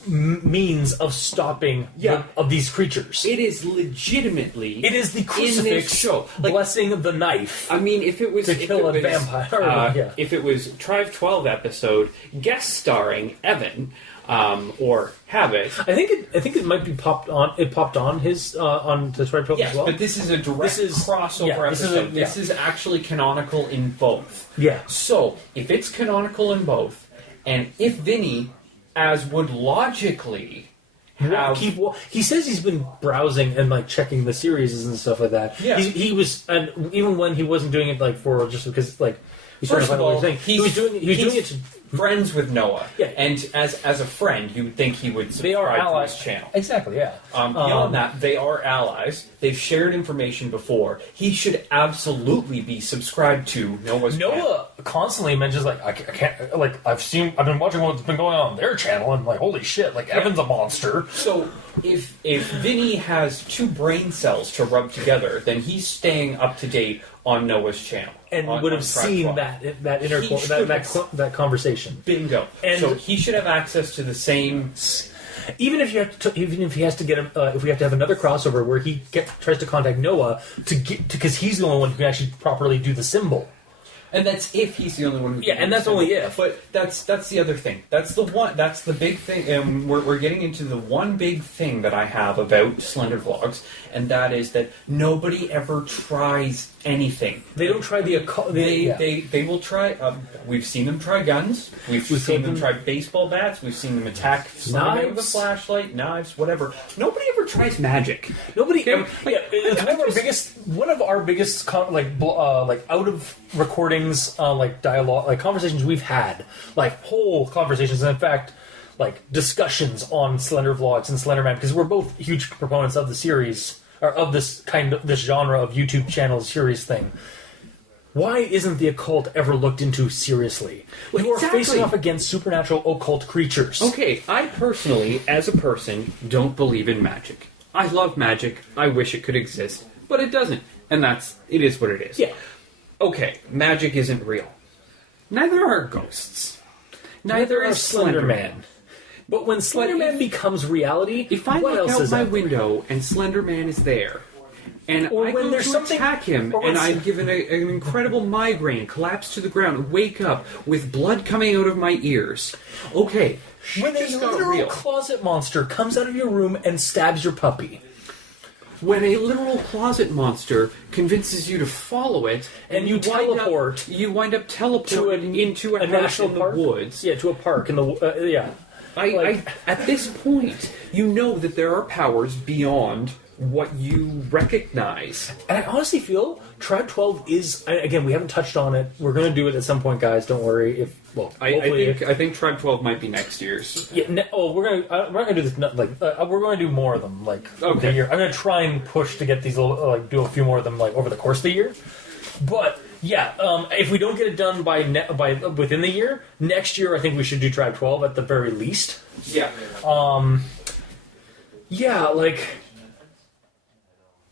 means of stopping of these creatures. It is legitimately. It is the in this crucifix show. Like, blessing the knife. I mean, if it was To kill a vampire. if it was Tribe 12 episode guest starring Evan or Habit, I think it might be popped on. It popped on his on the Tribe 12 Yes, as well. but this is a direct crossover episode. This is actually canonical in both. Yeah. So, if it's canonical in both, and if Vinny, as would logically have... He says he's been browsing and like checking the series and stuff like that. Yeah. He was, and even when he wasn't doing it like for just because like he's trying to First of find what all, he's saying. He was doing it to friends with Noah. Yeah. And as a friend, you would think he would They are subscribe to allies. his channel. Exactly, yeah. Beyond that, they are allies. They've shared information before. He should absolutely be subscribed to Noah's channel. Noah constantly mentions like I can't like I've been watching what's been going on their channel and like holy shit like Evan's a monster. So if Vinny has two brain cells to rub together, then he's staying up to date on Noah's channel And on would have Tribe seen 12. that conversation. Bingo. And- so he should have access to the same. Even if he has to get if we have to have another crossover where he tries to contact Noah because he's the only one who can actually properly do the symbol. And that's if he's the only one who can Yeah, and that's only if. But that's the other thing. That's the one. That's the big thing. And we're getting into the one big thing that I have about Slender Vlogs, and that is that nobody ever tries anything. They don't try the occult. They will try. We've seen them try guns. We've seen them try baseball bats. We've seen them attack somebody with a Knives. flashlight, knives, whatever. Nobody ever tries magic. Nobody. Yeah, It's one of our biggest out of recordings dialogue conversations we've had, like whole conversations, and in fact like discussions on Slender Vlogs and Slenderman, because we're both huge proponents of the series or of this genre of YouTube channel series thing. Why isn't the occult ever looked into seriously? Well, You are exactly. facing off against supernatural occult creatures. Okay, I personally, as a person, don't believe in magic. I love magic. I wish it could exist, but it doesn't, and it is what it is. Yeah. Okay, magic isn't real. Neither are ghosts. Neither is Slender Man. But when Slender Man becomes reality, If I what look else out is my out there? window and Slender Man is there, and Or I when go there's to something- attack him, or when and s- I'm given an incredible migraine, collapse to the ground, wake up with blood coming out of my ears. Okay, When a shit just got literal real. closet monster comes out of your room and stabs your puppy. When a literal closet monster convinces you to follow it, And you teleport you wind up teleporting into a house national in the park? woods. Yeah, to a park in the yeah. At this point, you know that there are powers beyond what you recognize. And I honestly feel Tribe 12 is again. We haven't touched on it. We're going to do it at some point, guys. Don't worry. I think Tribe 12 might be next year's. Yeah. We're not gonna do this. We're going to do more of them. Okay. The year. I'm going to try and push to get these. Do a few more of them over the course of the year. But yeah, if we don't get it done by within the year, next year I think we should do Tribe 12 at the very least. Yeah. Yeah,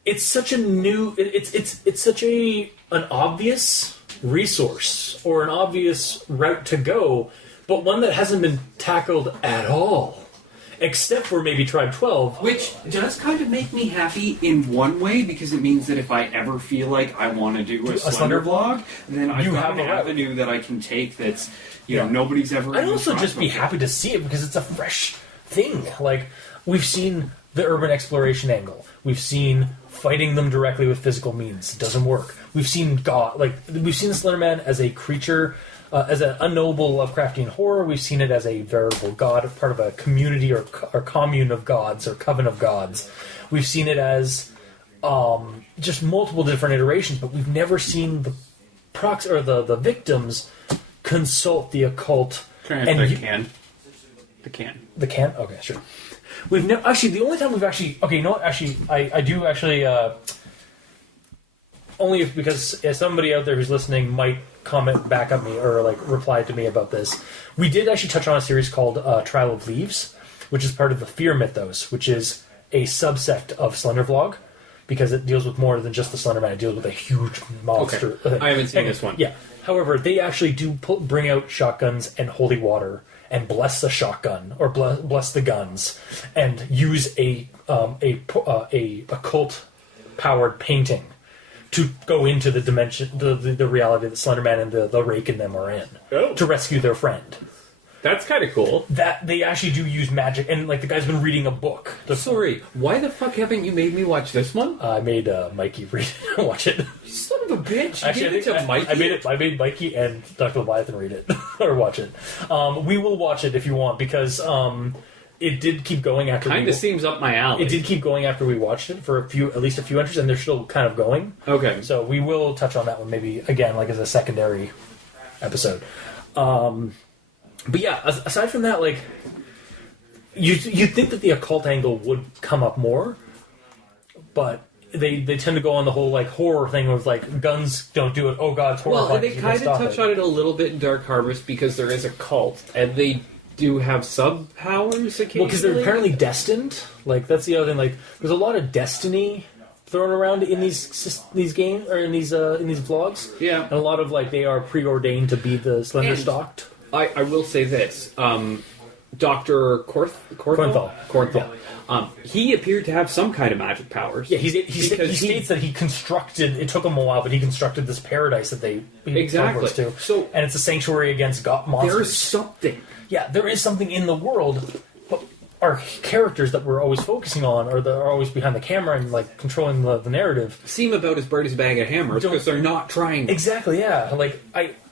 it's such a new. It's such an obvious resource or an obvious route to go, but one that hasn't been tackled at all, except for maybe Tribe 12. Which does kind of make me happy in one way, because it means that if I ever feel like I want to do a Slender vlog, then I've got an avenue that I can take that's, nobody's ever... I'd also just be happy to see it because it's a fresh thing. We've seen the urban exploration angle. We've seen fighting them directly with physical means. It doesn't work. We've seen we've seen the Slender Man as a creature, as an unknowable Lovecraftian horror. We've seen it as a veritable god, part of a community or commune of gods or coven of gods. We've seen it as just multiple different iterations, but we've never seen the the victims consult the occult. The can. The can? Okay, sure. We've never actually. The only time we've actually. Okay, you know what? Actually, I do actually. Only because somebody out there who's listening might comment back at me or reply to me about this. We did actually touch on a series called Trial of Leaves, which is part of the Fear Mythos, which is a subsect of Slender Vlog, because it deals with more than just the Slender Man. It deals with a huge monster. Okay. I haven't seen this one. Yeah. However, they actually do bring out shotguns and holy water and bless the shotgun or bless the guns and use a occult powered painting to go into the dimension, the reality that Slender Man and the Rake in them are in to rescue their friend. That's kind of cool. That they actually do use magic, and the guy's been reading a book. Sorry, why the fuck haven't you made me watch this one? I made Mikey read it, watch it. You son of a bitch! Actually, you gave it to Mikey? I made Mikey and Dr. Leviathan read it or watch it. We will watch it if you want, because it did keep going after. Kind of seems up my alley. It did keep going after we watched it for at least a few entries, and they're still kind of going. Okay. So we will touch on that one maybe again, as a secondary episode. But yeah, aside from that, you'd think that the occult angle would come up more, but they tend to go on the whole horror thing with guns don't do it. Oh God, it's horrifying. Well, they kind of touch on it a little bit in Dark Harvest because there is a cult, and they do have sub powers occasionally. Well, because they're apparently destined. That's the other thing. There's a lot of destiny thrown around in these games or in these vlogs. Yeah, and a lot of they are preordained to be the Slender stalked. I will say this. Dr. Kornthal. Yeah. He appeared to have some kind of magic powers. Yeah, he states that he constructed. It took him a while, but he constructed this paradise that he exactly to. So, and it's a sanctuary against monsters. There's something. Yeah, there is something in the world, but our characters that we're always focusing on, or that are always behind the camera and controlling the narrative, seem about as bright as a bag of hammers because they're not trying. Exactly. Yeah.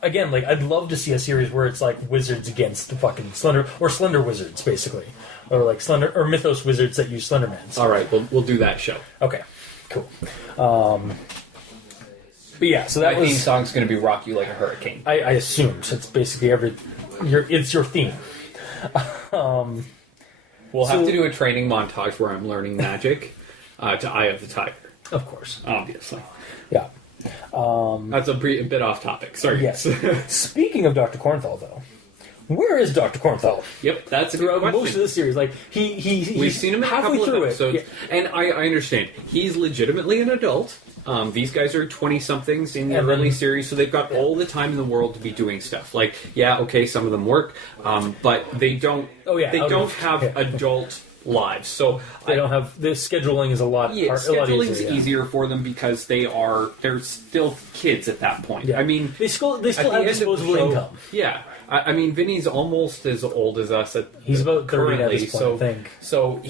I'd love to see a series where it's wizards against the fucking Slender or Slender wizards, basically, or Slender or Mythos wizards that use Slendermans. All right, we'll do that show. Okay. Cool. But yeah, so that theme song's going to be "Rock You Like a Hurricane." I assumed it's basically it's your theme. We'll have to do a training montage where I'm learning magic to Eye of the Tiger. Of course. Obviously. Yeah. That's a bit off topic. Sorry. Yes. Speaking of Dr. Kornthal, though, where is Dr. Cornthal? Yep, that's a good Throughout question. most of the series, like We've seen him in a halfway couple through of episodes, it. Yeah. and I understand he's legitimately an adult. These guys are 20-somethings in the And early then- series, so they've got all the time in the world to be doing stuff. Like, yeah, okay, some of them work, but they don't. Oh, yeah, they out don't of- have yeah. adult lives. So They don't have the scheduling is a lot. Yeah, a lot scheduling's easier. Yeah. easier for them because they're still kids at that point. Yeah. I mean, They still at the have end of the disposable show- income. Yeah, I mean, Vinny's almost as old as us. He's about 30 at currently, this point, so I think. so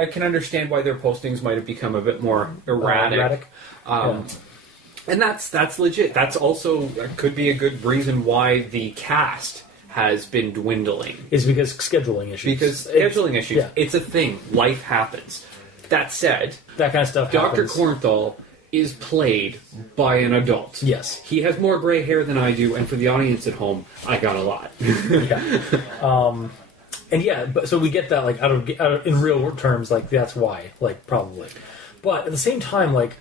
I can understand why their postings might have become a bit more erratic. And that's legit. That's also could be a good reason why the cast has been dwindling. Is because scheduling issues. Because It's- scheduling issues. yeah. It's a thing. Life happens. That said, that kind of stuff. Dr. happens. Cornthal is played by an adult. Yes. He has more gray hair than I do, and for the audience at home, I got a lot. Yeah. And yeah, but so we get that like out of in real terms, like that's why, like probably. But at the same time, like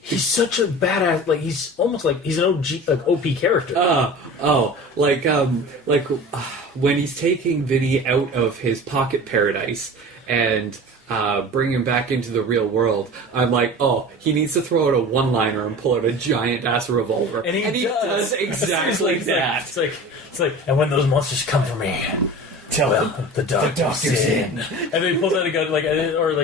he's such a badass. Like he's almost like he's an OP character. When he's taking Vinny out of his pocket paradise and bring him back into the real world, I'm like, oh, he needs to throw out a one-liner and pull out a giant-ass revolver. And he does. exactly that. It's like, and when those monsters come for me, tell them the doctor's in. And then he pulls out a gun,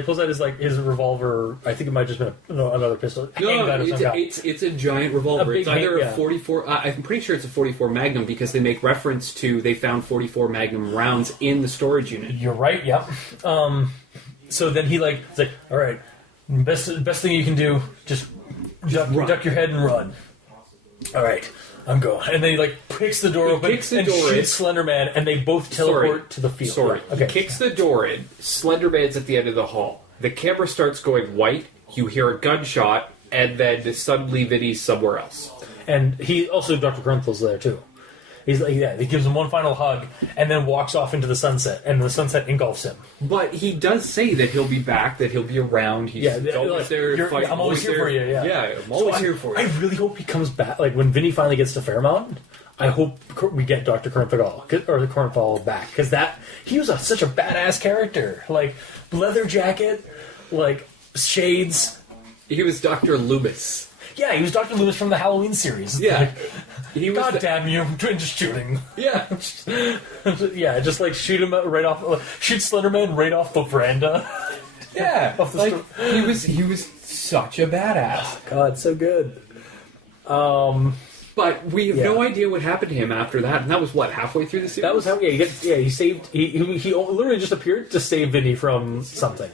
pulls out his revolver. I think it might have just been another pistol. Handgun of some kind. It's a giant revolver. A big It's either yeah. a 44. I'm pretty sure it's a 44 Magnum because they make reference to they found 44 Magnum rounds in the storage unit. You're right. Yep. So then it's like, all right, best thing you can do, just duck your head and run. All right, I'm going. And then he kicks the door open kicks the and door shoots Slender Man, and they both teleport to the field. Sorry. Yeah, okay. He kicks the door in. Slender Man's at the end of the hall. The camera starts going white. You hear a gunshot, and then suddenly Vinny's somewhere else. And he also Dr. Grunthel's there too. He's like, yeah, he gives him one final hug, and then walks off into the sunset, and the sunset engulfs him. But he does say that he'll be back, that he'll be around. He's always there. Fighting, I'm always here for you. Yeah, I'm always here for you. I really hope he comes back. Like when Vinny finally gets to Fairmount, I hope we get Dr. Cornthal or the Cornthal back because he was such a badass character. Like leather jacket, like shades. He was Dr. Loomis. Yeah, he was Dr. Loomis from the Halloween series. Yeah. He was God damn you! Just shooting. Yeah. Yeah, just like shoot him right off. Shoot Slenderman right off the veranda. Yeah. Off the he was such a badass. God, so good. But we have no idea what happened to him after that, and that was what, halfway through the series? That was how. Yeah, he saved. He literally just appeared to save Vinny from something,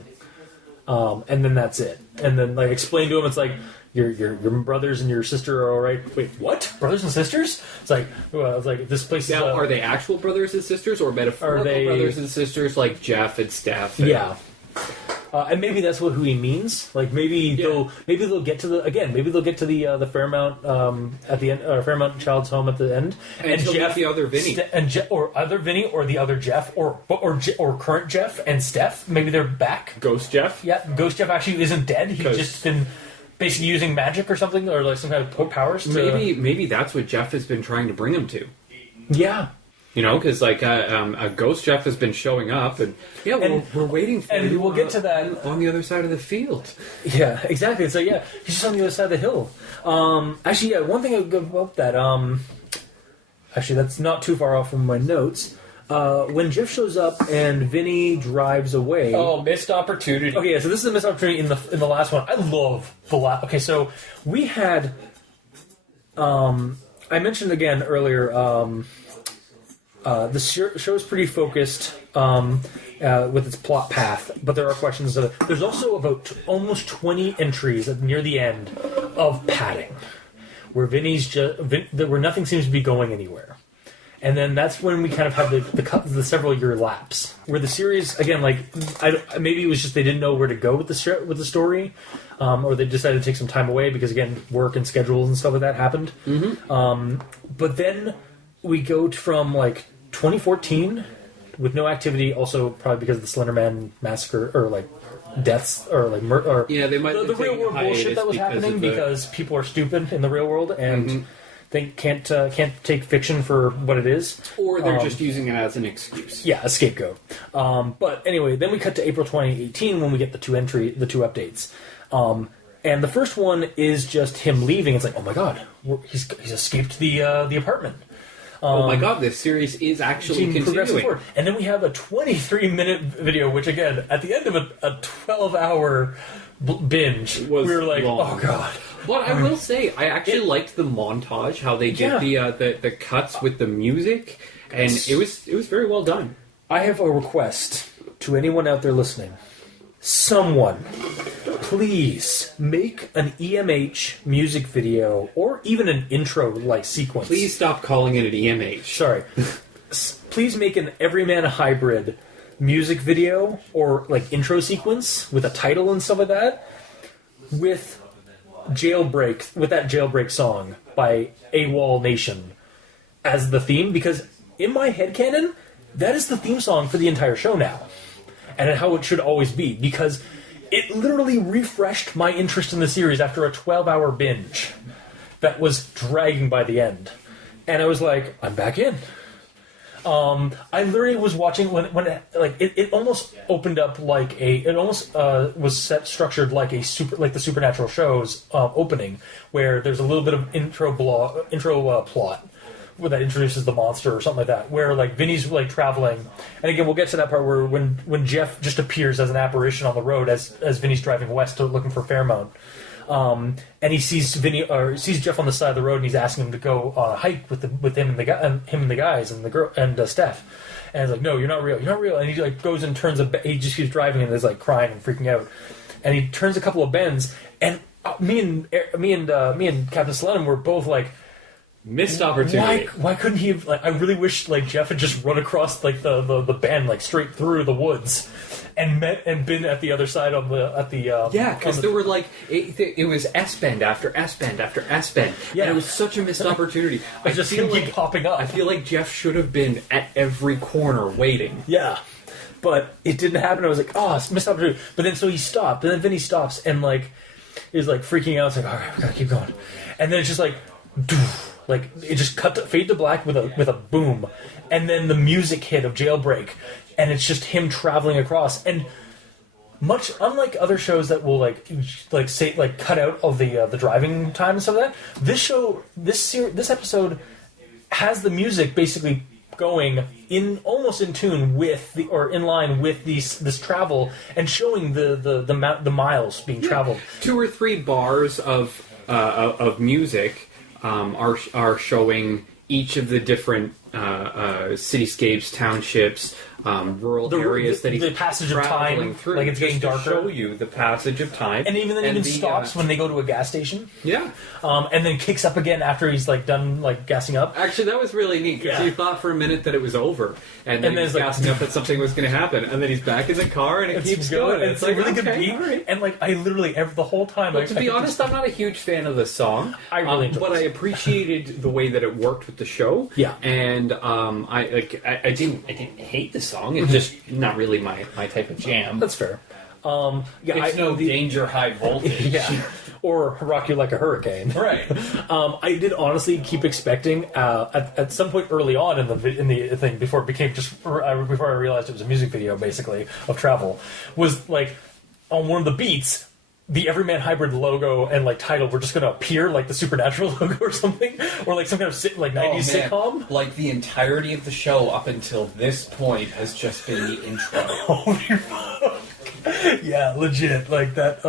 and then that's it. And then explain to him, it's like your brothers and your sister are all right. Wait, what? Brothers and sisters? It's like this place. Now, is, are they actual brothers and sisters, or metaphorical brothers and sisters like Jeff and Steph? Yeah. And maybe that's who he means. Like maybe they'll get to the Fairmount at the end, or Fairmount Child's Home at the end, and Jeff, the other Vinny, or other Vinny, or the other Jeff, or current Jeff and Steph. Maybe they're back. Ghost Jeff. Yeah, Ghost Jeff actually isn't dead. He's just been basically using magic or something, or like some kind of powers. Maybe that's what Jeff has been trying to bring him to. Yeah. You know, because a Ghost Jeff has been showing up, and we're waiting for and you. We'll get to that on the other side of the field. Yeah, exactly. So yeah, he's just on the other side of the hill. Actually, yeah, one thing I would go about that. Actually, that's not too far off from my notes. When Jeff shows up and Vinny drives away. Oh, missed opportunity. Okay, yeah, so this is a missed opportunity in the last one. I love the last. Okay, so we had. I mentioned again earlier. The show is pretty focused with its plot path, but there are questions. There's also about almost 20 entries near the end of padding, where where nothing seems to be going anywhere, and then that's when we kind of have the several year lapse, where the series again, maybe it was just they didn't know where to go with the story, or they decided to take some time away because again work and schedules and stuff like that happened. Mm-hmm. But then we go from 2014 with no activity, also probably because of the Slender Man massacre or deaths or they might the real world bullshit that was happening because people are stupid in the real world and can't take fiction for what it is. Or they're just using it as an excuse. Yeah, a scapegoat. But anyway, then we cut to April 2018 when we get the two updates. And the first one is just him leaving. It's like, oh my god, he's escaped the apartment. Oh my god, this series is actually continuing. Forward. And then we have a 23-minute video, which again, at the end of a 12-hour binge, we were like, long. oh god. But I will say, I actually liked the montage, how they did the cuts with the music, and it was very well done. I have a request to anyone out there listening. Someone, please make an EMH music video or even an intro like sequence. Please stop calling it an EMH. Sorry. Please make an Everyman Hybrid music video or like intro sequence with a title and stuff like that with that Jailbreak song by AWOL Nation as the theme, because in my headcanon, that is the theme song for the entire show now. And how it should always be, because it literally refreshed my interest in the series after a 12-hour binge that was dragging by the end. And I was like, I'm back in. I literally was watching when it almost opened up like was structured like the Supernatural show's opening, where there's a little bit of intro plot where that introduces the monster or something like that, where like Vinny's like traveling, and again we'll get to that part where when Jeff just appears as an apparition on the road as Vinny's driving west looking for Fairmount, and he sees sees Jeff on the side of the road, and he's asking him to go on a hike with him and the guys and the girl and Steph, and he's like, no, you're not real, and he like goes and turns he just keeps driving and is like crying and freaking out, and he turns a couple of bends, and me and Captain Selender were both like, missed opportunity. Why couldn't he have, like, I really wish like Jeff had just run across like the bend like straight through the woods and been at the other side because there were like it was S bend after S bend after S bend. Yeah, and it was such a missed opportunity. I just feel keep popping up. I feel like Jeff should have been at every corner waiting. Yeah, but it didn't happen. I was like, oh, it's missed opportunity. But then so he stopped, and then Vinny stops and like is like freaking out. It's like, all right, we gotta keep going, and then it's just like, doof. Like it just fade to black with a boom, and then the music hit of Jailbreak, and it's just him traveling across. And much unlike other shows that will like cut out all the driving time and stuff like that, this episode has the music basically going almost in tune with in line with this travel and showing the miles being traveled. 2 or 3 bars of music. Are showing each of the different cityscapes, townships, rural areas that he's the passage of time through. Like it's getting darker. To show you the passage of time, and even stops when they go to a gas station. Yeah, and then kicks up again after he's done like gassing up. Actually, that was really neat because you thought for a minute that it was over, and then he's gassing up that something was going to happen, and then he's back in the car and it keeps going. It's like really good beat, right? And like I literally the whole time. But to be honest, I'm not a huge fan of the song. I really enjoyed but I appreciated the way that it worked with the show. Yeah, and I didn't hate the song. It's just not really my type of jam. That's fair. It's no Danger High Voltage. Yeah. Or Rock You Like a Hurricane. Right. I did honestly keep expecting at some point early on in the thing before it became before I realized it was a music video basically of travel, was like on one of the beats the Everyman Hybrid logo and like title were just going to appear like the Supernatural logo or something, or like some kind of 90s sitcom. Like the entirety of the show up until this point has just been the intro. Holy fuck. Yeah, legit like that.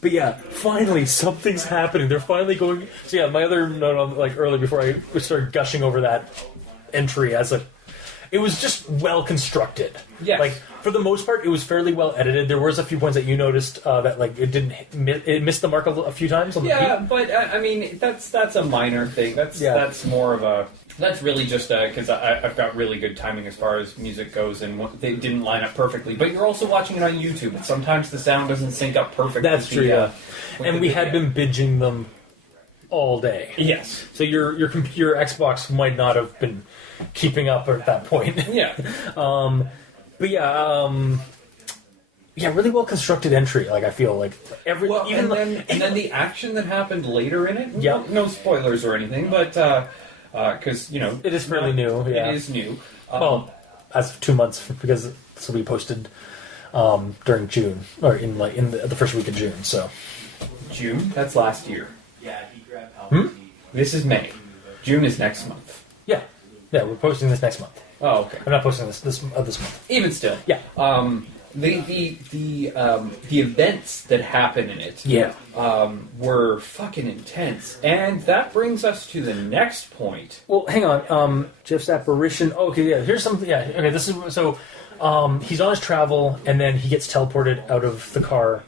But yeah, finally something's happening. They're finally going. So yeah, my other note on like earlier before I started gushing over that entry it was just well constructed. Yeah, like for the most part, it was fairly well edited. There was a few points that you noticed that like it missed the mark a few times. On the beat. But I mean that's a minor thing. That's more of a. That's really just because I've got really good timing as far as music goes, and they didn't line up perfectly. But you're also watching it on YouTube, and sometimes the sound doesn't sync up perfectly. That's true, yeah. And we had been binging them all day. Yes. So your Xbox might not have been keeping up at that point. Yeah. But yeah, really well constructed entry. Like I feel like then the action that happened later in it. Yeah. No spoilers or anything, but because it is fairly new. Yeah. It is new. Well, as of 2 months because this will be posted during June or in the first week of June. So June. That's last year. Hmm? This is May. June is next month. yeah, we're posting this next month. Oh, okay. I'm not posting this month. Even still. Yeah. The events that happen in it Yeah. were fucking intense. And that brings us to the next point. Well, hang on. Jeff's apparition. Oh, okay, yeah. Here's something. Yeah. Okay. This is so. He's on his travel, and then he gets teleported out of the car,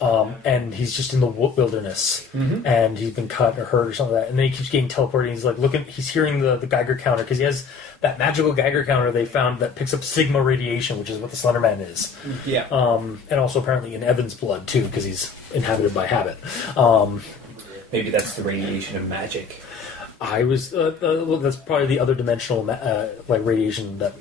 and he's just in the wilderness, and he's been cut or hurt or something like that. And then he keeps getting teleported. And he's like looking. He's hearing the Geiger counter because he has that magical Geiger counter they found that picks up sigma radiation, which is what the Slender Man is. Yeah. And also apparently in Evan's blood too, because he's inhabited by habit. Maybe that's the radiation of magic. Well, that's probably the other dimensional like radiation that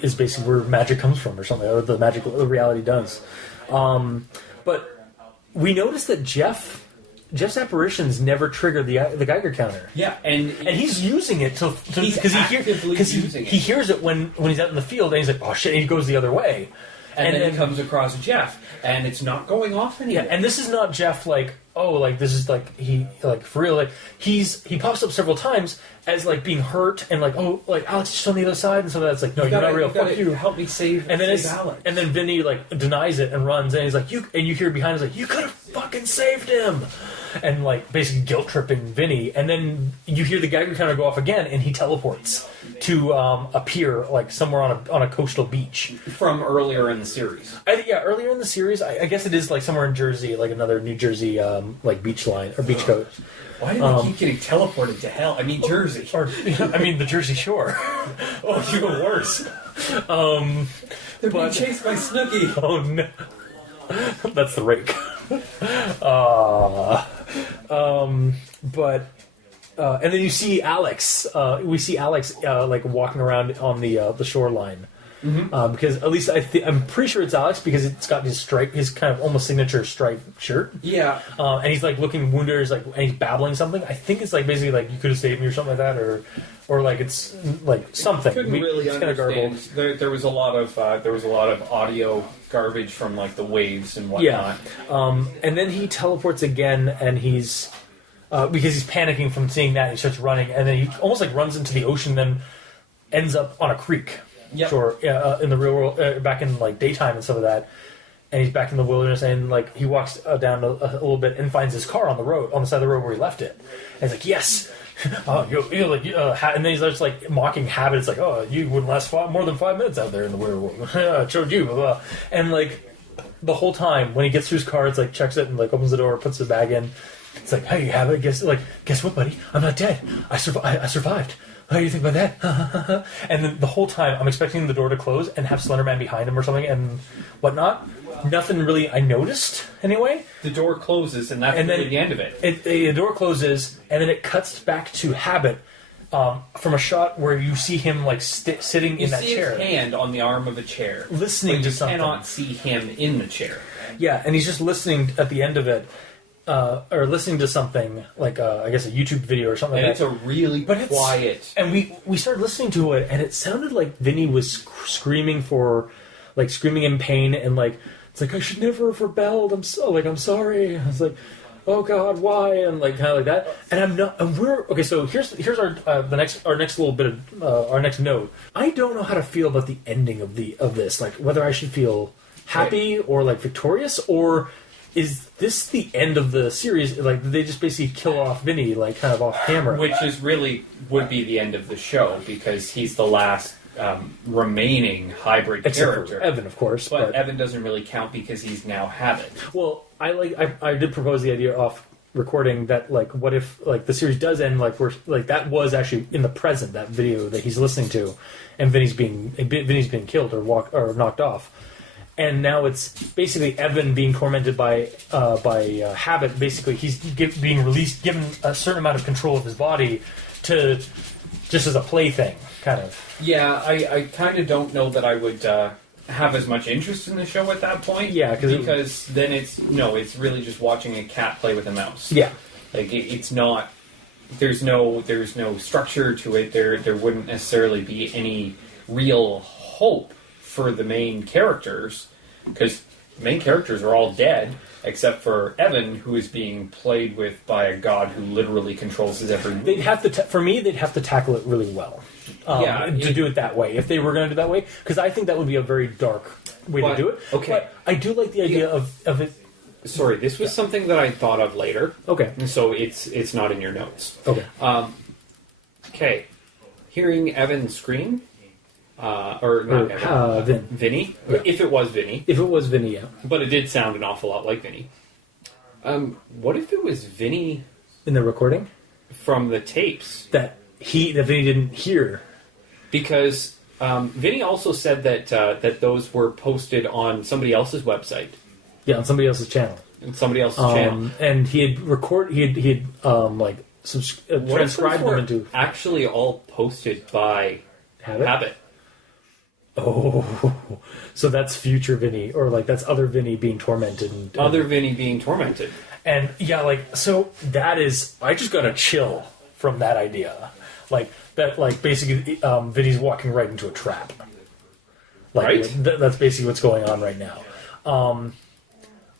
is basically where magic comes from or something, or the magic reality does. But we noticed that Jeff's apparitions never trigger the Geiger counter. Yeah, and he's using it because he hears it when he's out in the field, and he's like, oh shit, and he goes the other way. And then he comes across Jeff, and it's not going off anymore. Yeah, and this is not Jeff like, oh, like this is like he like for real, like he pops up several times as like being hurt and like, oh, like Alex is on the other side, and so that's like, no, you're not real. Fuck you. Help me save. And then save Alex. and then Vinny like denies it and runs, and he's like, you hear behind him, he's like, you could have fucking saved him, and like basically guilt tripping Vinny, and then you hear the Geiger counter go off again, and he teleports to appear like somewhere on a coastal beach from earlier in the series. Earlier in the series, I guess it is like somewhere in Jersey, like another New Jersey like beach line or beach coast. Why do they keep getting teleported to hell? I mean, Jersey. Or I mean, the Jersey Shore. Oh, even worse. They're being chased by Snooki. Oh no, that's the rake. And then you see Alex. We see Alex like walking around on the shoreline. Because at least I'm pretty sure it's Alex because it's got his stripe, his kind of almost signature striped shirt. Yeah. And he's like looking wounded, he's like, and he's babbling something. I think it's like basically like you could have saved me or something like that, or like it's like something. Couldn't really it's kind of garbled. There was a lot of audio garbage from like the waves and whatnot. Yeah. And then he teleports again, and he's because he's panicking from seeing that, he starts running, and then he almost like runs into the ocean, then ends up on a creek. Yep. Sure, in the real world, back in like daytime and stuff of that, and he's back in the wilderness, and like he walks down a little bit and finds his car on the side of the road where he left it, and he's like, yes, and then he's just like mocking habit. It's like, oh, you wouldn't last more than 5 minutes out there in the weird world. I showed you, blah, blah. And like the whole time when he gets to his car, it's like checks it and like opens the door, puts his bag in. It's like, hey, habit, guess what, buddy? I'm not dead. I survived. How do you think about that? And then the whole time, I'm expecting the door to close and have Slender Man behind him or something and whatnot. Nothing really I noticed, anyway. The door closes, and that's really the end of it. The door closes, and then it cuts back to Habit from a shot where you see him like sitting in that chair. You see his hand on the arm of a chair. Listening to something. You cannot see him in the chair. Yeah, and he's just listening at the end of it. Or listening to something like I guess a YouTube video or something. And like that. it's a really quiet. And we started listening to it, and it sounded like Vinny was screaming in pain, and like it's like I should never have rebelled. I'm sorry. I was like, oh God, why? And like kind of like that. And I'm not. And we're okay. So here's our next little bit of our next note. I don't know how to feel about the ending of this. Like whether I should feel happy or like victorious or. Is this the end of the series? Like, did they just basically kill off Vinny, like, kind of off camera? Which is really would be the end of the show because he's the last remaining hybrid character. For Evan, of course, but Evan doesn't really count because he's now Habit. Well, I did propose the idea off recording that like, what if like the series does end like we're like that was actually in the present, that video that he's listening to, and Vinny's being killed or knocked off. And now it's basically Evan being tormented by habit. Basically, he's being released, given a certain amount of control of his body to just as a plaything, kind of. Yeah, I kind of don't know that I would have as much interest in the show at that point. Yeah, because then it's really just watching a cat play with a mouse. Yeah. Like it's not. There's no structure to it. There wouldn't necessarily be any real hope for the main characters, because the main characters are all dead except for Evan, who is being played with by a god who literally controls his every move. They'd have to, for me, they'd have to tackle it really well. To do it that way, if they were going to do it that way, because I think that would be a very dark way to do it. Okay. But I do like the idea of it. Sorry, this was something that I thought of later. Okay. So it's not in your notes. Okay. Okay. Hearing Evan scream, or not Evan, Vinny. Yeah. If it was Vinny. If it was Vinny, yeah. But it did sound an awful lot like Vinny. What if it was Vinny In the recording, from the tapes? that Vinny didn't hear. Because Vinny also said that those were posted on somebody else's website. Yeah, on somebody else's channel. And somebody else's channel. And he had What if transcribed those were them into actually all posted by Habit? Oh, so that's future Vinny, or like that's other Vinny being tormented. And, Other Vinny being tormented. And yeah, like, so that is, I just got a chill from that idea. Like, that, like, basically, Vinny's walking right into a trap. Like, Right. That's basically what's going on right now.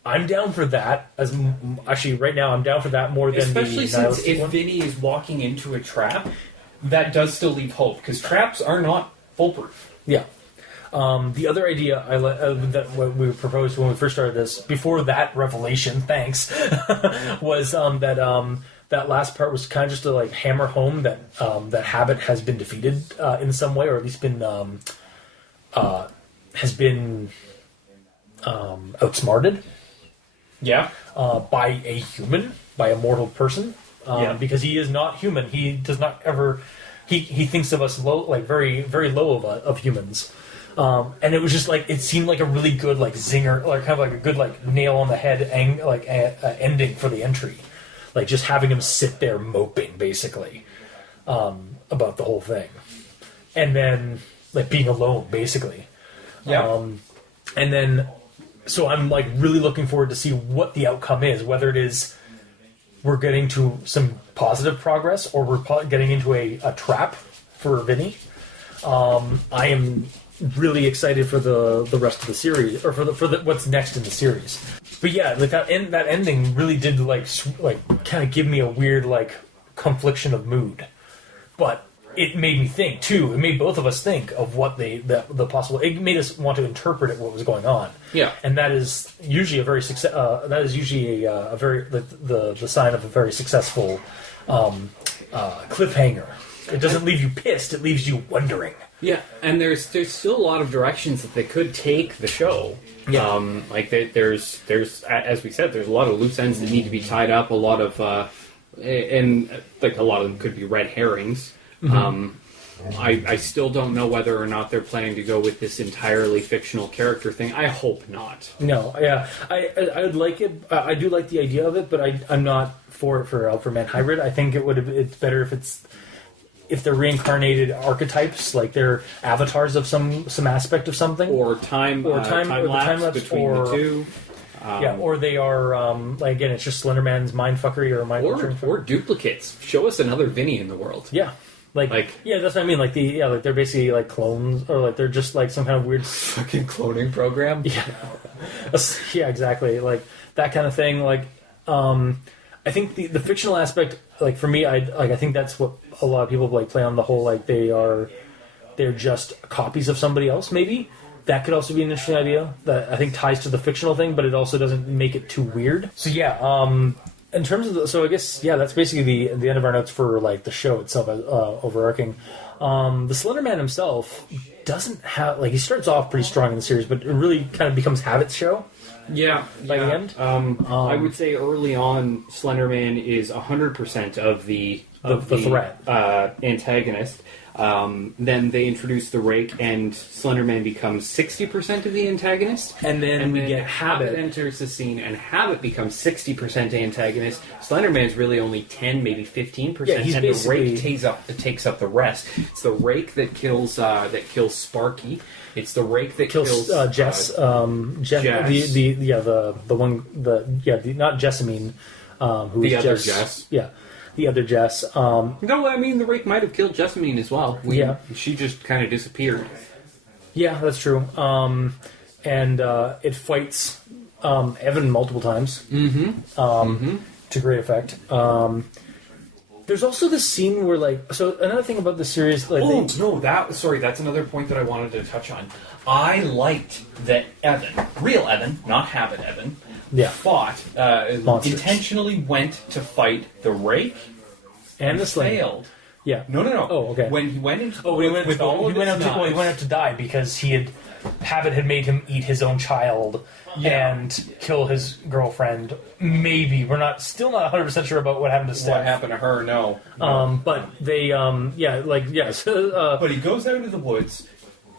I'm down for that. Actually, right now, I'm down for that more than Especially the since nihilistic if one. Vinny is walking into a trap, that does still leave hope, because traps are not foolproof. Yeah. The other idea that what we proposed when we first started this, before that revelation, thanks, was that last part was kind of just to like hammer home that that Habit has been defeated in some way, or at least been has been outsmarted. Yeah. By a human, by a mortal person, because he is not human. He does not ever. He thinks of us low, like very very low of humans. And it was just like, it seemed like a really good like zinger, like kind of like a good like nail on the head ending for the entry, like just having him sit there moping basically about the whole thing, and then like being alone basically. Yeah. And then, so I'm like really looking forward to see what the outcome is, whether it is we're getting to some positive progress or we're getting into a trap for Vinny. I am really excited for the rest of the series, or for the what's next in the series. But yeah, like that ending really did like kind of give me a weird like confliction of mood. But it made me think too. It made both of us think of what the possible. It made us want to interpret what was going on. Yeah, and that is usually a very a very the sign of a very successful cliffhanger. It doesn't leave you pissed. It leaves you wondering. yeah, and there's still a lot of directions that they could take the show. Yeah. Like there's as we said, there's a lot of loose ends that need to be tied up. A lot of and like a lot of them could be red herrings. I still don't know whether or not they're planning to go with this entirely fictional character thing. I hope not. No, yeah, I would like it. I do like the idea of it, but I'm not for it for Everyman Hybrid. I think it's better if they're reincarnated archetypes, like they're avatars of some aspect of something, Or time lapse between the two. or they are like again, it's just Slenderman's mindfuckery or mind Or duplicates. Show us another Vinny in the world. yeah. Like yeah, that's what I mean. Like like they're basically like clones, or like they're just like some kind of weird Fucking cloning program. Yeah, yeah, exactly. Like that kind of thing. Like, I think the fictional aspect, like for me, I think that's what a lot of people like play on the whole. Like they're just copies of somebody else. Maybe that could also be an interesting idea that I think ties to the fictional thing, but it also doesn't make it too weird. So yeah, in terms of so I guess that's basically the end of our notes for like the show itself, overarching. The Slenderman himself doesn't have he starts off pretty strong in the series, but it really kind of becomes Habit's show. Yeah, by the end. I would say early on, Slenderman is 100% of the of the threat. Antagonist. Then they introduce the Rake, and Slenderman becomes 60% of the antagonist. And then we get Habit Habit. enters the scene, and Habit becomes 60% antagonist. Slenderman's really only 10, maybe 15%, Yeah, he's and the basically- Rake takes up the rest. It's the Rake that kills Sparky. It's the Rake that kills Jess. Jess. Not Jessamine. Who The is other Jess. Yeah, the other Jess. No, I mean the Rake might have killed Jessamine as well. Yeah. She just kind of disappeared. Yeah, that's true. And it fights Evan multiple times. To great effect. There's also this scene where, like, so another thing about the series, like, That's another point that I wanted to touch on. I liked that Evan, real Evan, not Habit Evan, Yeah. fought, Monsters. intentionally went to fight the Rake and the Sling. failed. Yeah. No. Oh, okay. When he went into When he went with to, all he of went his out to, well, he went out to die because Habit had made him eat his own child and kill his girlfriend. Maybe still not 100% sure about what happened to what Steph. happened to her, no. But they, yes. But he goes out into the woods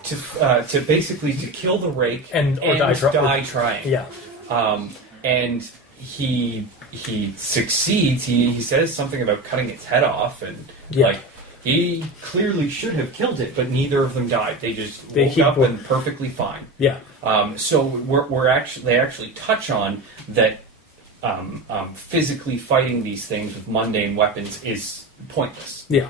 to basically to kill the Rake And- or die trying. Yeah. And he succeeds. He says something about cutting its head off, and Yeah. like he clearly should have killed it, but neither of them died. They just They woke keep up wo- and perfectly fine. Yeah. So they actually touch on that. Physically fighting these things with mundane weapons is pointless. Yeah.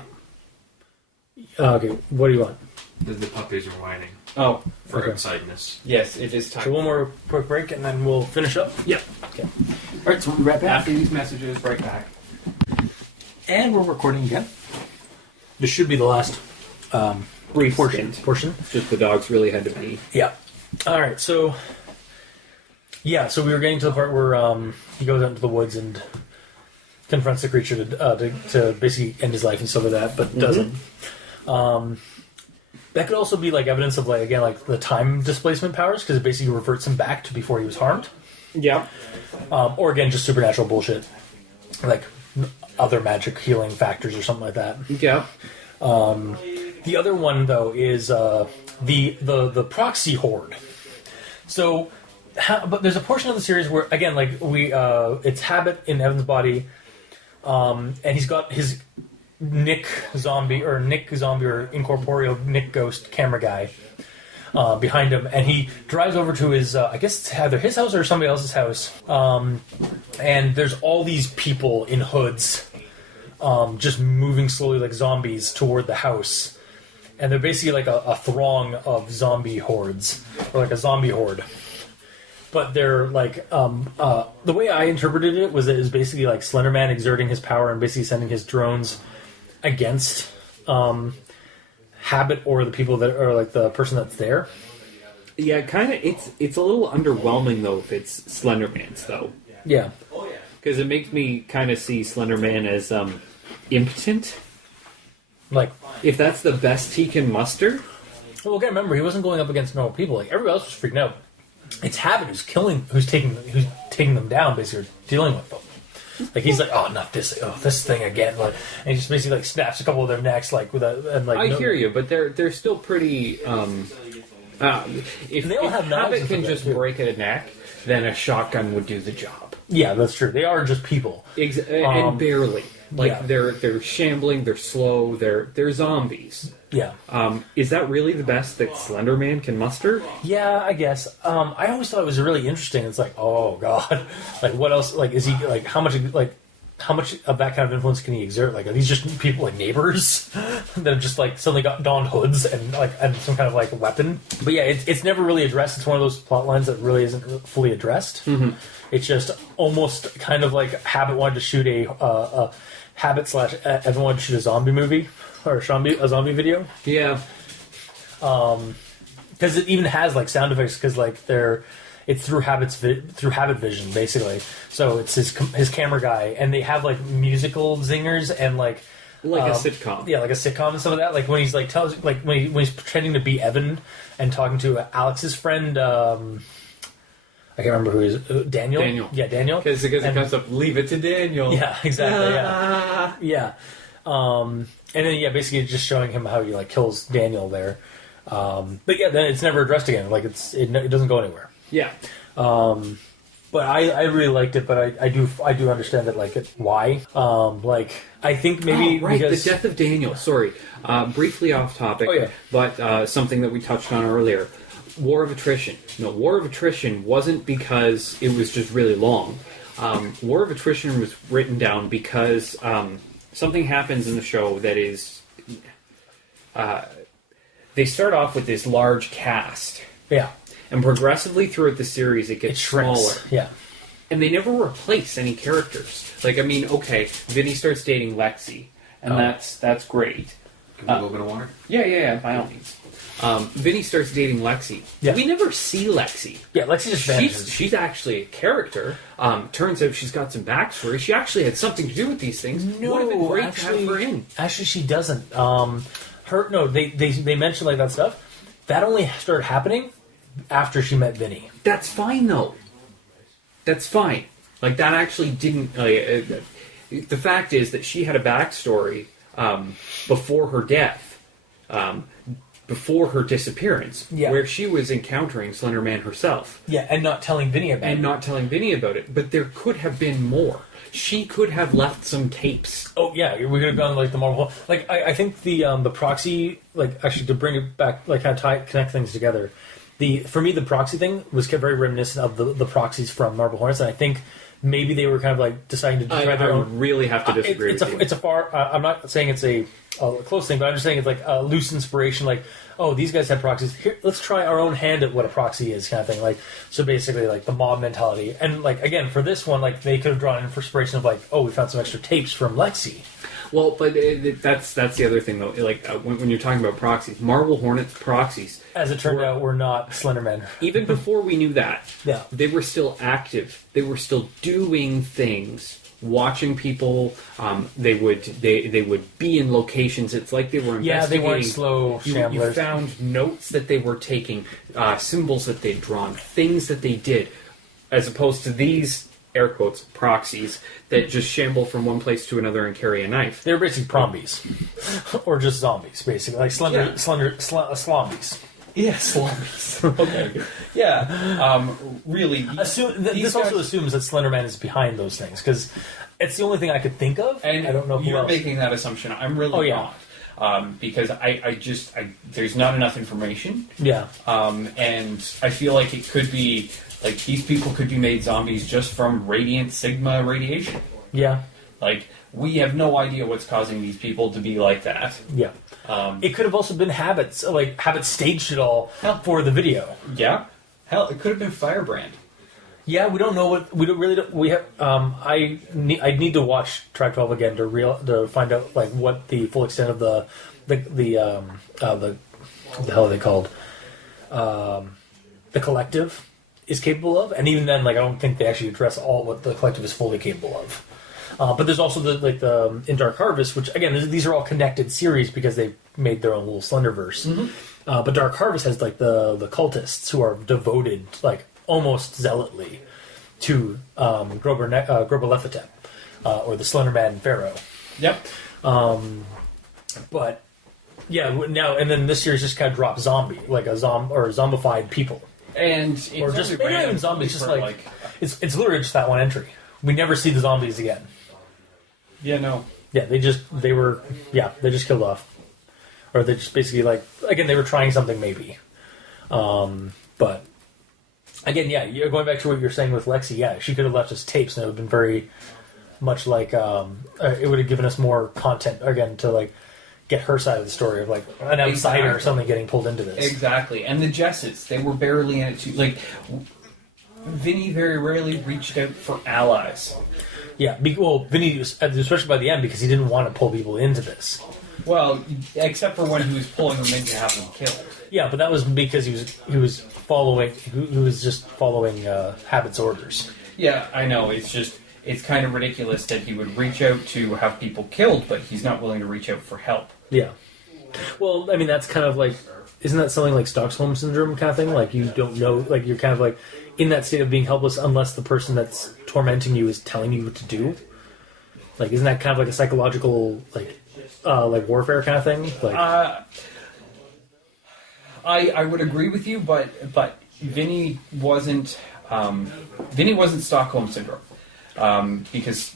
Okay, what do you want? The puppies are whining Oh, for Okay. outsideness. yes, it is time. So one more quick break and then we'll finish up? Yeah. Okay. All right, so we'll be right back. After these messages, right back. And we're recording again. This should be the last Brief portion. stint. Just the dogs really had to be. Yeah. All right. So, so we were getting to the part where he goes out into the woods and confronts the creature to basically end his life and stuff like that, but doesn't. That could also be like evidence of like the time displacement powers, because it basically reverts him back to before he was harmed, Yeah. or again just supernatural bullshit, like other magic healing factors or something like that. Yeah. The other one, though, is the proxy horde. So, but there's a portion of the series where, again, it's Habit in Evan's body, and he's got his Nick zombie or incorporeal Nick ghost camera guy behind him, and he drives over to his, I guess it's either his house or somebody else's house, and there's all these people in hoods just moving slowly like zombies toward the house. And they're basically like a throng of zombie hordes, or like a zombie horde. But they're like, the way I interpreted it was that it was basically like Slenderman exerting his power and basically sending his drones against Habit or the people that are like the person that's there. Yeah, kind of. It's a little underwhelming though if it's Slenderman's though, Yeah. because it makes me kind of see Slenderman as impotent. Like, If that's the best he can muster. well, again, remember, he wasn't going up against normal people. Like, everybody else was freaking out. It's Habit who's taking them down, basically, or dealing with them. Like, he's like, this thing again. Like, and he just basically, like, snaps a couple of their necks, like, with a, and like... I hear you, but they're still pretty. If They all have knives Habit and can stuff just too. break a neck, then a shotgun would do the job. Yeah, that's true. They are just people. And barely. Like yeah. they're shambling, they're slow, they're zombies. Yeah. Is that really the best that Slenderman can muster? Yeah, I guess. I always thought it was really interesting. It's like, oh god, like what else? Like, is he like how much of that kind of influence can he exert? Like, are these just people like neighbors that have just like suddenly got donned hoods and some kind of like weapon? But yeah, it's never really addressed. It's one of those plot lines that really isn't fully addressed. Mm-hmm. It's just almost kind of like Habit wanted to shoot a Habit / everyone wanted to shoot a zombie movie or a zombie video. Yeah. Because it even has like sound effects, because like it's through Habit vision basically. So it's his camera guy, and they have like musical zingers and like a sitcom. Yeah, like a sitcom and some of that. Like when he's like when he's pretending to be Evan and talking to Alex's friend. I can't remember who he is. Daniel. Yeah, Daniel. Because it comes up, leave it to Daniel. Yeah, exactly. Yeah. Yeah. And then yeah, basically just showing him how he like kills Daniel there. But yeah, then it's never addressed again. Like it doesn't go anywhere. Yeah. But I really liked it. But I do understand that like why. Like I think maybe because the death of Daniel. Sorry, briefly off topic. Oh, yeah. But something that we touched on earlier. War of Attrition. No, War of Attrition wasn't because it was just really long. War of Attrition was written down because something happens in the show that is... they start off with this large cast. Yeah. And progressively throughout the series, it gets smaller. Yeah. And they never replace any characters. Like, I mean, okay, Vinny starts dating Lexi, and that's great. Give me a little bit of water. Yeah, by all means. Vinny starts dating Lexi. Yeah. We never see Lexi. Yeah, Lexi just vanishes. She's actually a charter. Turns out she's got some backstory. She actually had something to do with these things. No, would have been great to actually, have her in. Actually, she doesn't. They mentioned like that stuff. That only started happening after she met Vinny. That's fine though. That's fine. Like that actually didn't. The fact is that she had a backstory before her death. Before her disappearance, where she was encountering Slender Man herself. Yeah, and not telling Vinny about it. But there could have been more. She could have left some tapes. Oh, yeah, we could have gone like the Marvel... Like, I think the proxy, like, actually to bring it back, like, kind of connect things together, for me, the proxy thing was very reminiscent of the proxies from Marble Hornets, and I think maybe they were kind of, like, deciding to try their own... I really have to disagree with you. It's a far... I'm not saying it's a close thing, but I'm just saying it's like a loose inspiration, like, oh, these guys had proxies. Here, let's try our own hand at what a proxy is, kind of thing. Like, so basically, like the mob mentality, and like again for this one, like they could have drawn inspiration of like, oh, we found some extra tapes from Lexi. Well, but that's the other thing though. Like when you're talking about proxies, Marble Hornets proxies, as it turned out, were not Slendermen. Even before we knew that, yeah, they were still active. They were still doing things. Watching people, they would be in locations. It's like they were investigating. Yeah, they weren't slow shamblers. You found notes that they were taking, symbols that they'd drawn, things that they did, as opposed to these air quotes proxies that just shamble from one place to another and carry a knife. They're basically prombies, or just zombies, basically like slombies. Yeah, slumps. Okay. Yeah. Really. This also assumes that Slenderman is behind those things because it's the only thing I could think of. And I don't know who you're else. making that assumption. I'm really not. Because I there's not enough information. Yeah. And I feel like it could be like these people could be made zombies just from radiant sigma radiation. Yeah. Like we have no idea what's causing these people to be like that. Yeah. It could have also been habits, like habits staged it all for the video. Yeah. Hell, it could have been Firebrand. Yeah, we don't know what we have. I need to watch Track 12 again to find out like what the full extent of the what the hell are they called? The collective is capable of, and even then, like I don't think they actually address all what the collective is fully capable of. But there's also the in Dark Harvest, which again these are all connected series because they made their own little Slenderverse. Mm-hmm. But Dark Harvest has like the cultists who are devoted, like almost zealotly, to Grobolethotep, or the Slenderman Pharaoh. Yep. But yeah, now and then this series just kind of drops zombie, like a zombified people, and or just not even zombies, just like it's literally just that one entry. We never see the zombies again. Yeah, no. Yeah, they just killed off. Or they just basically, like, again, they were trying something maybe. But, again, yeah, you're going back to what you're saying with Lexi, yeah, she could have left us tapes and it would have been very much like, it would have given us more content, again, to, like, get her side of the story of, like, an outsider or something getting pulled into this. Exactly. And the Jessets, they were barely in it too. Like, Vinny very rarely reached out for allies. Yeah, Vinny, especially by the end, because he didn't want to pull people into this. Well, except for when he was pulling them in to have them killed. Yeah, but that was because he was just following Habit's orders. Yeah, I know. It's kind of ridiculous that he would reach out to have people killed, but he's not willing to reach out for help. Yeah. Well, I mean, that's kind of like, isn't that something like Stockholm Syndrome kind of thing? Like, you don't know, like, you're kind of like in that state of being helpless unless the person that's tormenting you is telling you what to do. Like, isn't that kind of like a psychological, like, like warfare kind of thing. Like, I would agree with you, but Vinny wasn't Stockholm syndrome, because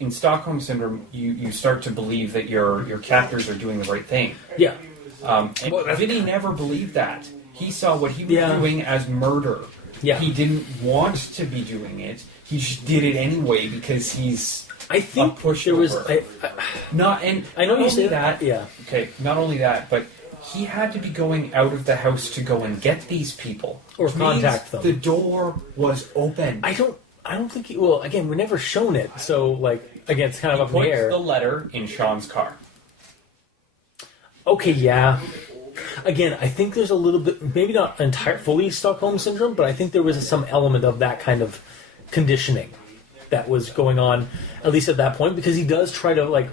in Stockholm syndrome you start to believe that your captors are doing the right thing. yeah, And Vinny never believed that. He saw what he was Yeah. doing as murder. Yeah. He didn't want to be doing it. He just did it anyway because he's I think a pushover. there was. I know you say that. Yeah, Okay, not only that, but he had to be going out of the house to go and get these people. Or Which means contact them. The door was open. I don't think. Well, again, we're never shown it, so like again, it's kind of up in the Puts air. the letter in Sean's car. Okay, yeah. Again, I think there's a little bit, maybe not fully Stockholm syndrome, but I think there was some element of that kind of conditioning that was going on, at least at that point, because he does try to like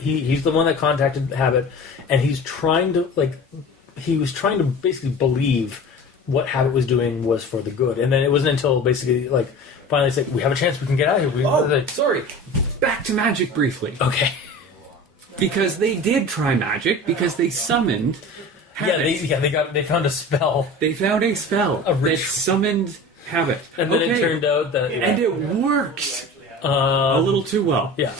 he's the one that contacted Habit, and he's trying to he was trying to basically believe what Habit was doing was for the good, and then it wasn't until basically like finally it's like we have a chance, we can get out of here. Sorry. Back to magic briefly. Okay. Because they did try magic, because they summoned Habit. They found a spell, They found a spell A that ritual. summoned Habit. and then it turned out that And it worked a little too well. yeah.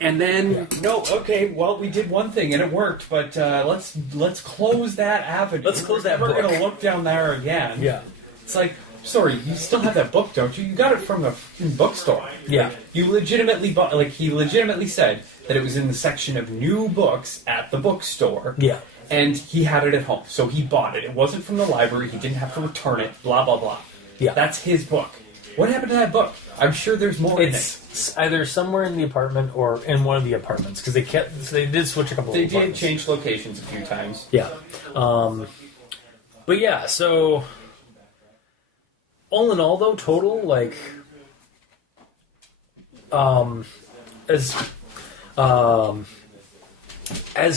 And then No, okay, well, we did one thing and it worked, but let's close that avenue. Let's close that We're book. going to look down there again. Yeah. It's like, sorry, you still have that book, don't you? You got it from a fucking bookstore. Yeah. You legitimately bought, he legitimately said that it was in the section of new books at the bookstore. Yeah. And he had it at home, so he bought it. It wasn't from the library, he didn't have to return it, blah, blah, blah. Yeah. That's his book. What happened to that book? I'm sure there's more in it. It's either somewhere in the apartment or in one of the apartments because they did switch a couple. They of did apartments. change locations a few times. Yeah, but yeah. So all in all, though, total like as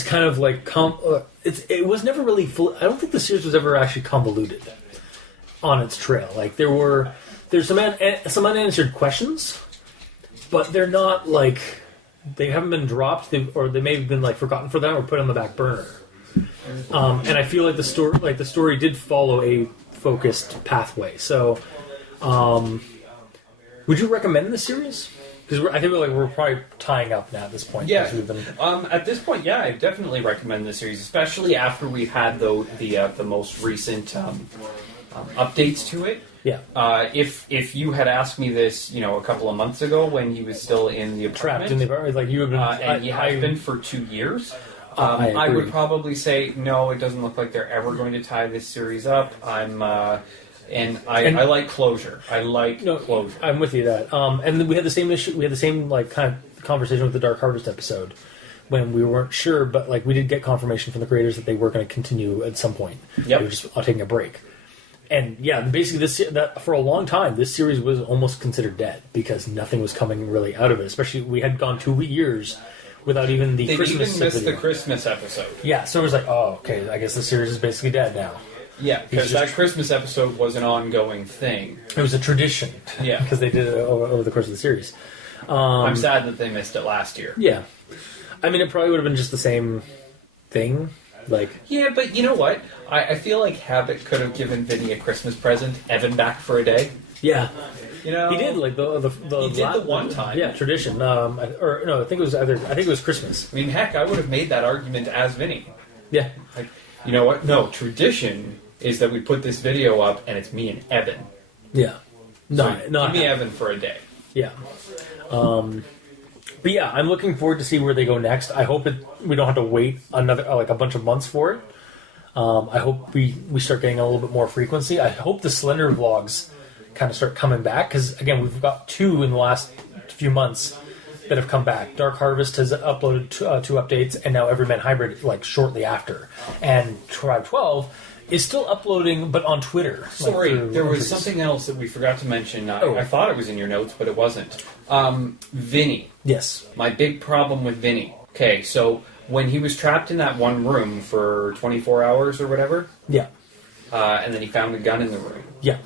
kind of like it was never really full. I don't think the series was ever actually convoluted on its trail. Like there's some unanswered questions, but they're not like they haven't been dropped, or they may have been like forgotten for that or put on the back burner. And I feel like the story did follow a focused pathway. So, would you recommend this series? Because I think we're probably tying up now at this point. Yeah. 'cause we've been... At this point, yeah, I definitely recommend this series, especially after we've had the most recent updates to it. Yeah. If you had asked me this, a couple of months ago when he was still in the apartment, Trapped in the apartment, like you have been, and he has been for 2 years. I I would agree. probably say no. It doesn't look like they're ever going to tie this series up. I like closure. I like closure. I'm with you that. And then we had the same issue. We had the same like kind of conversation with the Dark Harvest episode when we weren't sure, but like we did get confirmation from the creators that they were going to continue at some point. Yep. They were just taking a break. And yeah, basically for a long time, this series was almost considered dead because nothing was coming really out of it. Especially we had gone 2 years without even the They Christmas even missed video. the Christmas episode. Yeah, so it was like, oh, okay, I guess the series is basically dead now. Yeah, because He's that just- Christmas episode was an ongoing thing. It was a tradition. Yeah. Because they did it over the course of the series. I'm sad that they missed it last year. Yeah. I mean, it probably would have been just the same thing. Like, Yeah, but you know what? I feel like Habit could have given Vinny a Christmas present, Evan back for a day. yeah. You know, He did, like, the He did the one time. Yeah, tradition. Or, no, I think it was Christmas. I mean, heck, I would have made that argument as Vinny. Yeah. Like, you know what? No, tradition is that we put this video up and it's me and Evan. Yeah. So Not give me Evan for a day. Yeah. But yeah, I'm looking forward to see where they go next. I hope we don't have to wait another a bunch of months for it. I hope we start getting a little bit more frequency. I hope the Selender vlogs kind of start coming back because again, we've got 2 in the last few months that have come back. Dark Harvest has uploaded 2 updates, and now Everyman Hybrid like shortly after. And Tribe 12 is still uploading, but on Twitter. Sorry, through there was entries. something else that we forgot to mention. Oh. I thought it was in your notes, but it wasn't. Vinny. Yes. My big problem with Vinny. Okay, so when he was trapped in that one room for 24 hours or whatever, Yeah. and then he found a gun in the room, Yeah.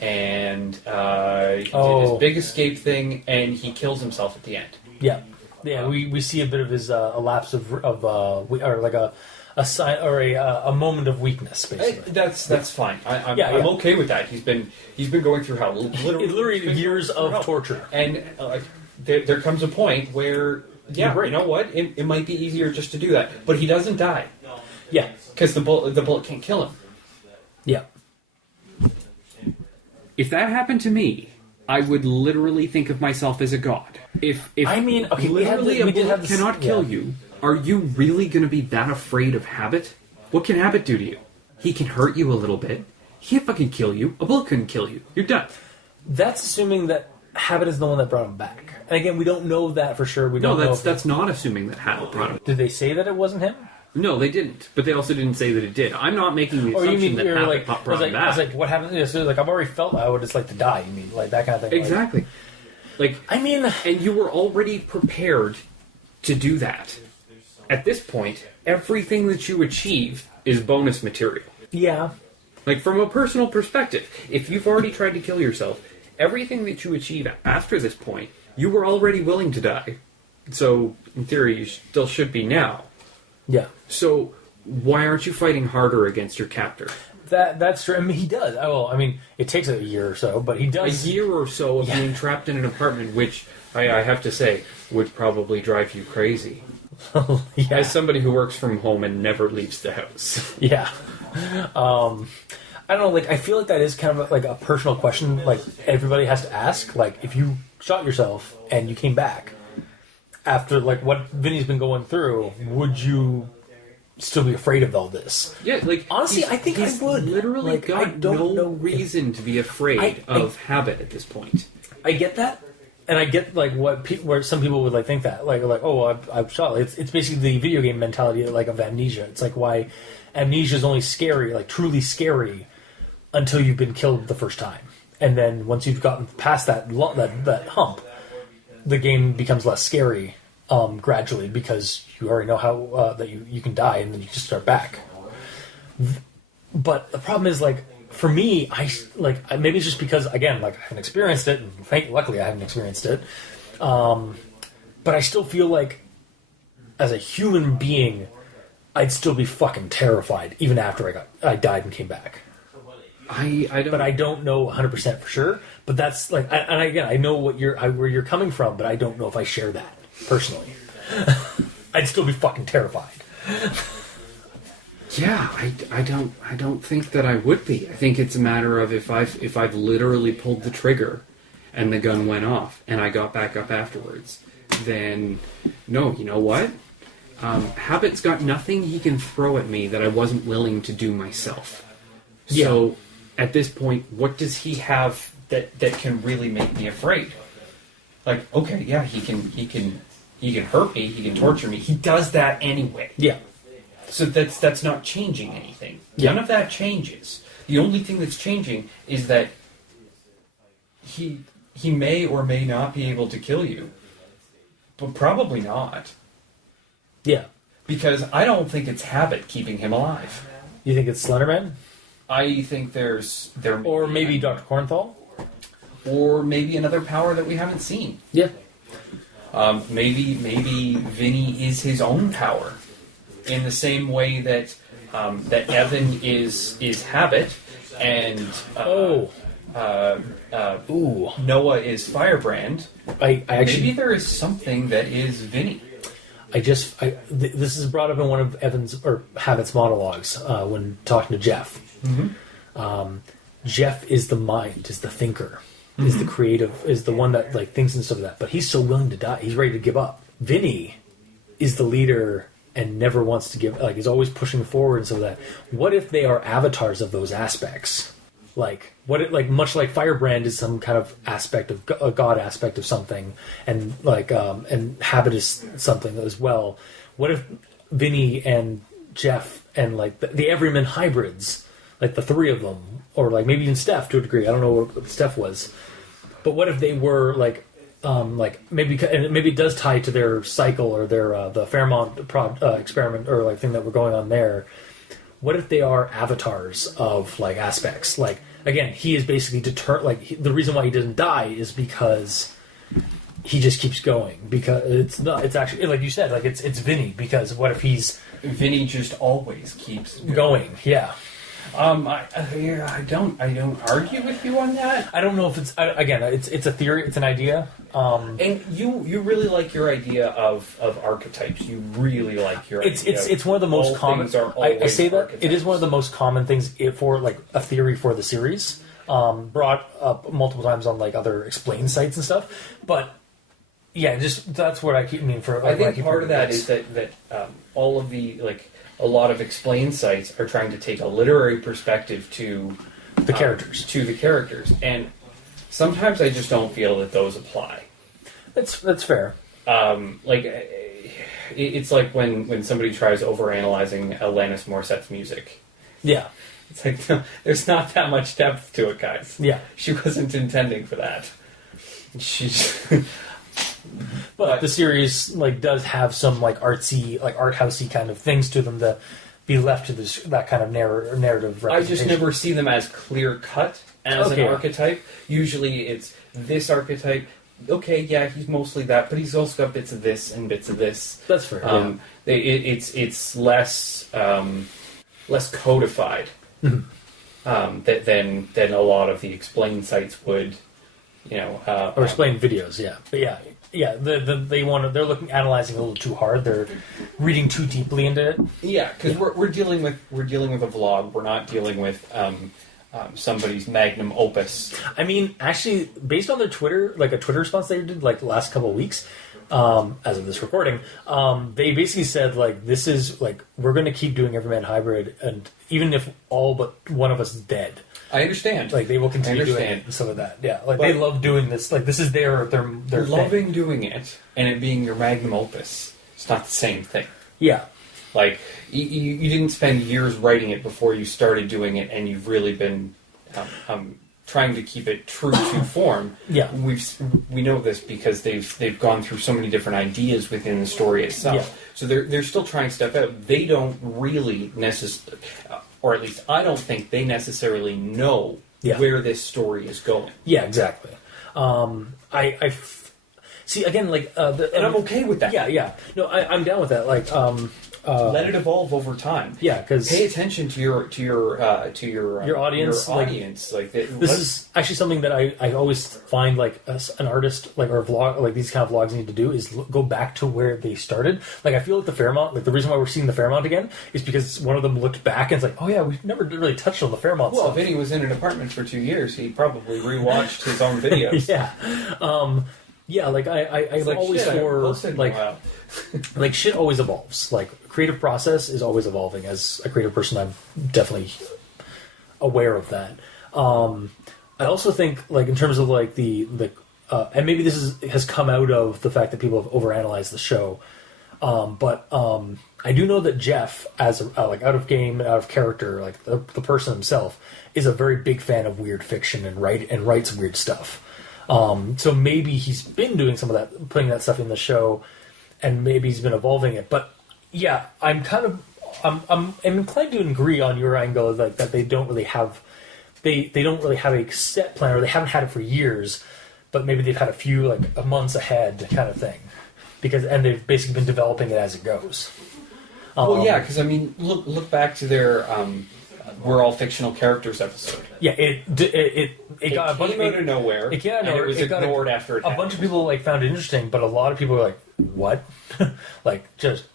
and he did his big escape thing, and he kills himself at the end. Yeah. Yeah, we see a bit of his a lapse of or like a sign or a moment of weakness, basically. That's fine. I'm Yeah, yeah. okay with that. He's been going through hell, Literally years of torture. and there comes a point where break. you know what? It might be easier just to do that, but he doesn't die Yeah, because the bullet can't kill him. yeah. If that happened to me, I would literally think of myself as a god. If I mean, okay, literally we a did have bullet this- cannot kill yeah. you, are you really going to be that afraid of Habit? What can Habit do to you? He can hurt you a little bit. He can't fucking kill you. A bullet couldn't kill you. You're done. That's assuming that Habit is the one that brought him back. And again, we don't know that for sure. We don't know. That's not assuming that Habit brought him. Did they say that it wasn't him? No, they didn't. But they also didn't say that it did. I'm not making the Or you assumption mean that you're Habit like, brought him I was back. like, what happened? Yeah, so like, I've already felt I would just like to die. You mean like that kind of thing? Like, Exactly. Like, I mean, and you were already prepared to do that. At this point, everything that you achieve is bonus material. yeah, Like, from a personal perspective, if you've already tried to kill yourself, everything that you achieve after this point, you were already willing to die. So, in theory, you still should be now. yeah. So, why aren't you fighting harder against your captor? That's true. I mean, he does. Well, I mean, it takes a year or so, but he A does. year or so of being trapped in an apartment, which, I have to say, would probably drive you crazy. Yeah. As somebody who works from home and never leaves the house. Yeah. I don't know, like, I feel like that is kind of like a personal question, like, everybody has to ask. Like, if you shot yourself and you came back after, like, what Vinny's been going through, would you still be afraid of all this? Yeah, like, Honestly, he's- I think I he's would. literally Like, I got don't no know. reason to be afraid of Habit at this point. I get that. And I get, like, where some people would, like, think that. Like, oh, I've shot. It's basically the video game mentality, like, of amnesia. It's like why amnesia is only scary, like, truly scary, until you've been killed the first time. And then once you've gotten past that hump, the game becomes less scary gradually because you already know how that you can die and then you just start back. But the problem is, like, for me, maybe it's just because, again, like, I haven't experienced it, and luckily I haven't experienced it. But I still feel like, as a human being, I'd still be fucking terrified even after I died and came back. I don't. But I don't know 100% for sure. But that's like, and again, I know where you're coming from, but I don't know if I share that personally. I'd still be fucking terrified. Yeah, I don't think that I would be. I think it's a matter of if I've literally pulled the trigger and the gun went off and I got back up afterwards, then no, you know what? Habit's got nothing he can throw at me that I wasn't willing to do myself. Yeah. So at this point, what does he have? That can really make me afraid. Like, okay, yeah, he can hurt me, he can torture me. He does that anyway. Yeah. So that's not changing anything. Yeah. None of that changes. The only thing that's changing is that he may or may not be able to kill you, but probably not, Yeah. because I don't think it's habit keeping him alive. You think it's Slenderman? I think there Or maybe Dr. Cornthal? or maybe another power that we haven't seen. Yeah. Maybe Vinny is his own power, in the same way that that Evan is habit, and Ooh. Noah is Firebrand. I actually... Maybe there is something that is Vinny. This is brought up in one of Evan's or Habit's monologues when talking to Jeff. Mm-hmm. Jeff is the mind, is the thinker, is the creative, is the one that like thinks and stuff like that. But he's so willing to die, he's ready to give up. Vinny is the leader and never wants to give. Like, he's always pushing forward and stuff like that. What if they are avatars of those aspects? Like, much like Firebrand is some kind of aspect of a god aspect of something, and and Habit is something as well. What if Vinny and Jeff and like the Everyman hybrids, like the three of them, or like maybe even Steph to a degree. I don't know what Steph was, but what if they were like maybe, and maybe it does tie to their cycle or their the Fairmount experiment or like thing that we're going on there. What if they are avatars of like aspects? Like, again, he is basically the reason why he doesn't die is because he just keeps going because it's not. It's actually like you said, like it's Vinny, because what if he's Vinny just always keeps going? Yeah. I don't argue with you on that. I don't know if it's again. It's a theory. It's an idea. And you really like your idea of archetypes. You really like your idea. It's one of the most all common. things are I always say that archetypes. it is one of the most common things for like a theory for the series. Brought up multiple times on like other explain sites and stuff. But yeah, just that's what I keep mean for. Like, I think part of that is that all of the a lot of explain sites are trying to take a literary perspective to the characters. And sometimes I just don't feel that those apply. That's fair. It's like when somebody tries overanalyzing Alanis Morissette's music. Yeah. It's like, no, there's not that much depth to it, guys. Yeah. She wasn't intending for that. She's... But the series does have some art housey kind of things to them that be left to that kind of narrative. I just never see them as clear cut as an archetype. Usually, it's this archetype. Okay, yeah, he's mostly that, but he's also got bits of this and bits of this. That's fair. It's less codified than a lot of the explain sites would. Or explain videos, yeah. But yeah, they're analyzing a little too hard. They're reading too deeply into it. Yeah, because we're dealing with a vlog. We're not dealing with somebody's magnum opus. I mean, actually, based on their Twitter, a Twitter response they did the last couple of weeks, as of this recording, they basically said this is we're going to keep doing Everyman Hybrid, and even if all but one of us is dead. I understand. They will continue doing some of that. Yeah, they love doing this. This is their loving thing. doing it and it being your magnum opus. It's not the same thing. Yeah. You didn't spend years writing it before you started doing it, and you've really been trying to keep it true to form. Yeah. We know this because they've gone through so many different ideas within the story itself. Yeah. So they're still trying stuff out. They don't really necessarily, or at least I don't think they necessarily know where this story is going. Yeah, exactly. See again, and I'm okay with that. Yeah. No, I'm down with that. Let it evolve over time. Yeah, because pay attention to your audience. This is actually something that I always find an artist or a vlog these kind of vlogs need to do is go back to where they started. I feel like the Fairmount, the reason why we're seeing the Fairmount again is because one of them looked back and it's oh yeah, we've never really touched on the Fairmount. Well, stuff. Vinny was in an apartment for 2 years. He probably rewatched his own videos. Yeah. I'm always for shit always evolves. Creative process is always evolving. As a creative person, I'm definitely aware of that. I also think in terms of the and maybe this has come out of the fact that people have overanalyzed the show. But I do know that Jeff, as out of game, out of character, the person himself, is a very big fan of weird fiction and writes weird stuff. So maybe he's been doing some of that, putting that stuff in the show, and maybe he's been evolving it. But yeah, I'm inclined to agree on your angle that they don't really have a set plan, or they haven't had it for years, but maybe they've had a few months ahead kind of thing, and they've basically been developing it as it goes. Well, yeah, because look back to their We're All Fictional Characters episode. Yeah, it got came out of nowhere. It came out of nowhere. It was ignored after it happened. A bunch of people found it interesting, but a lot of people were "What? Just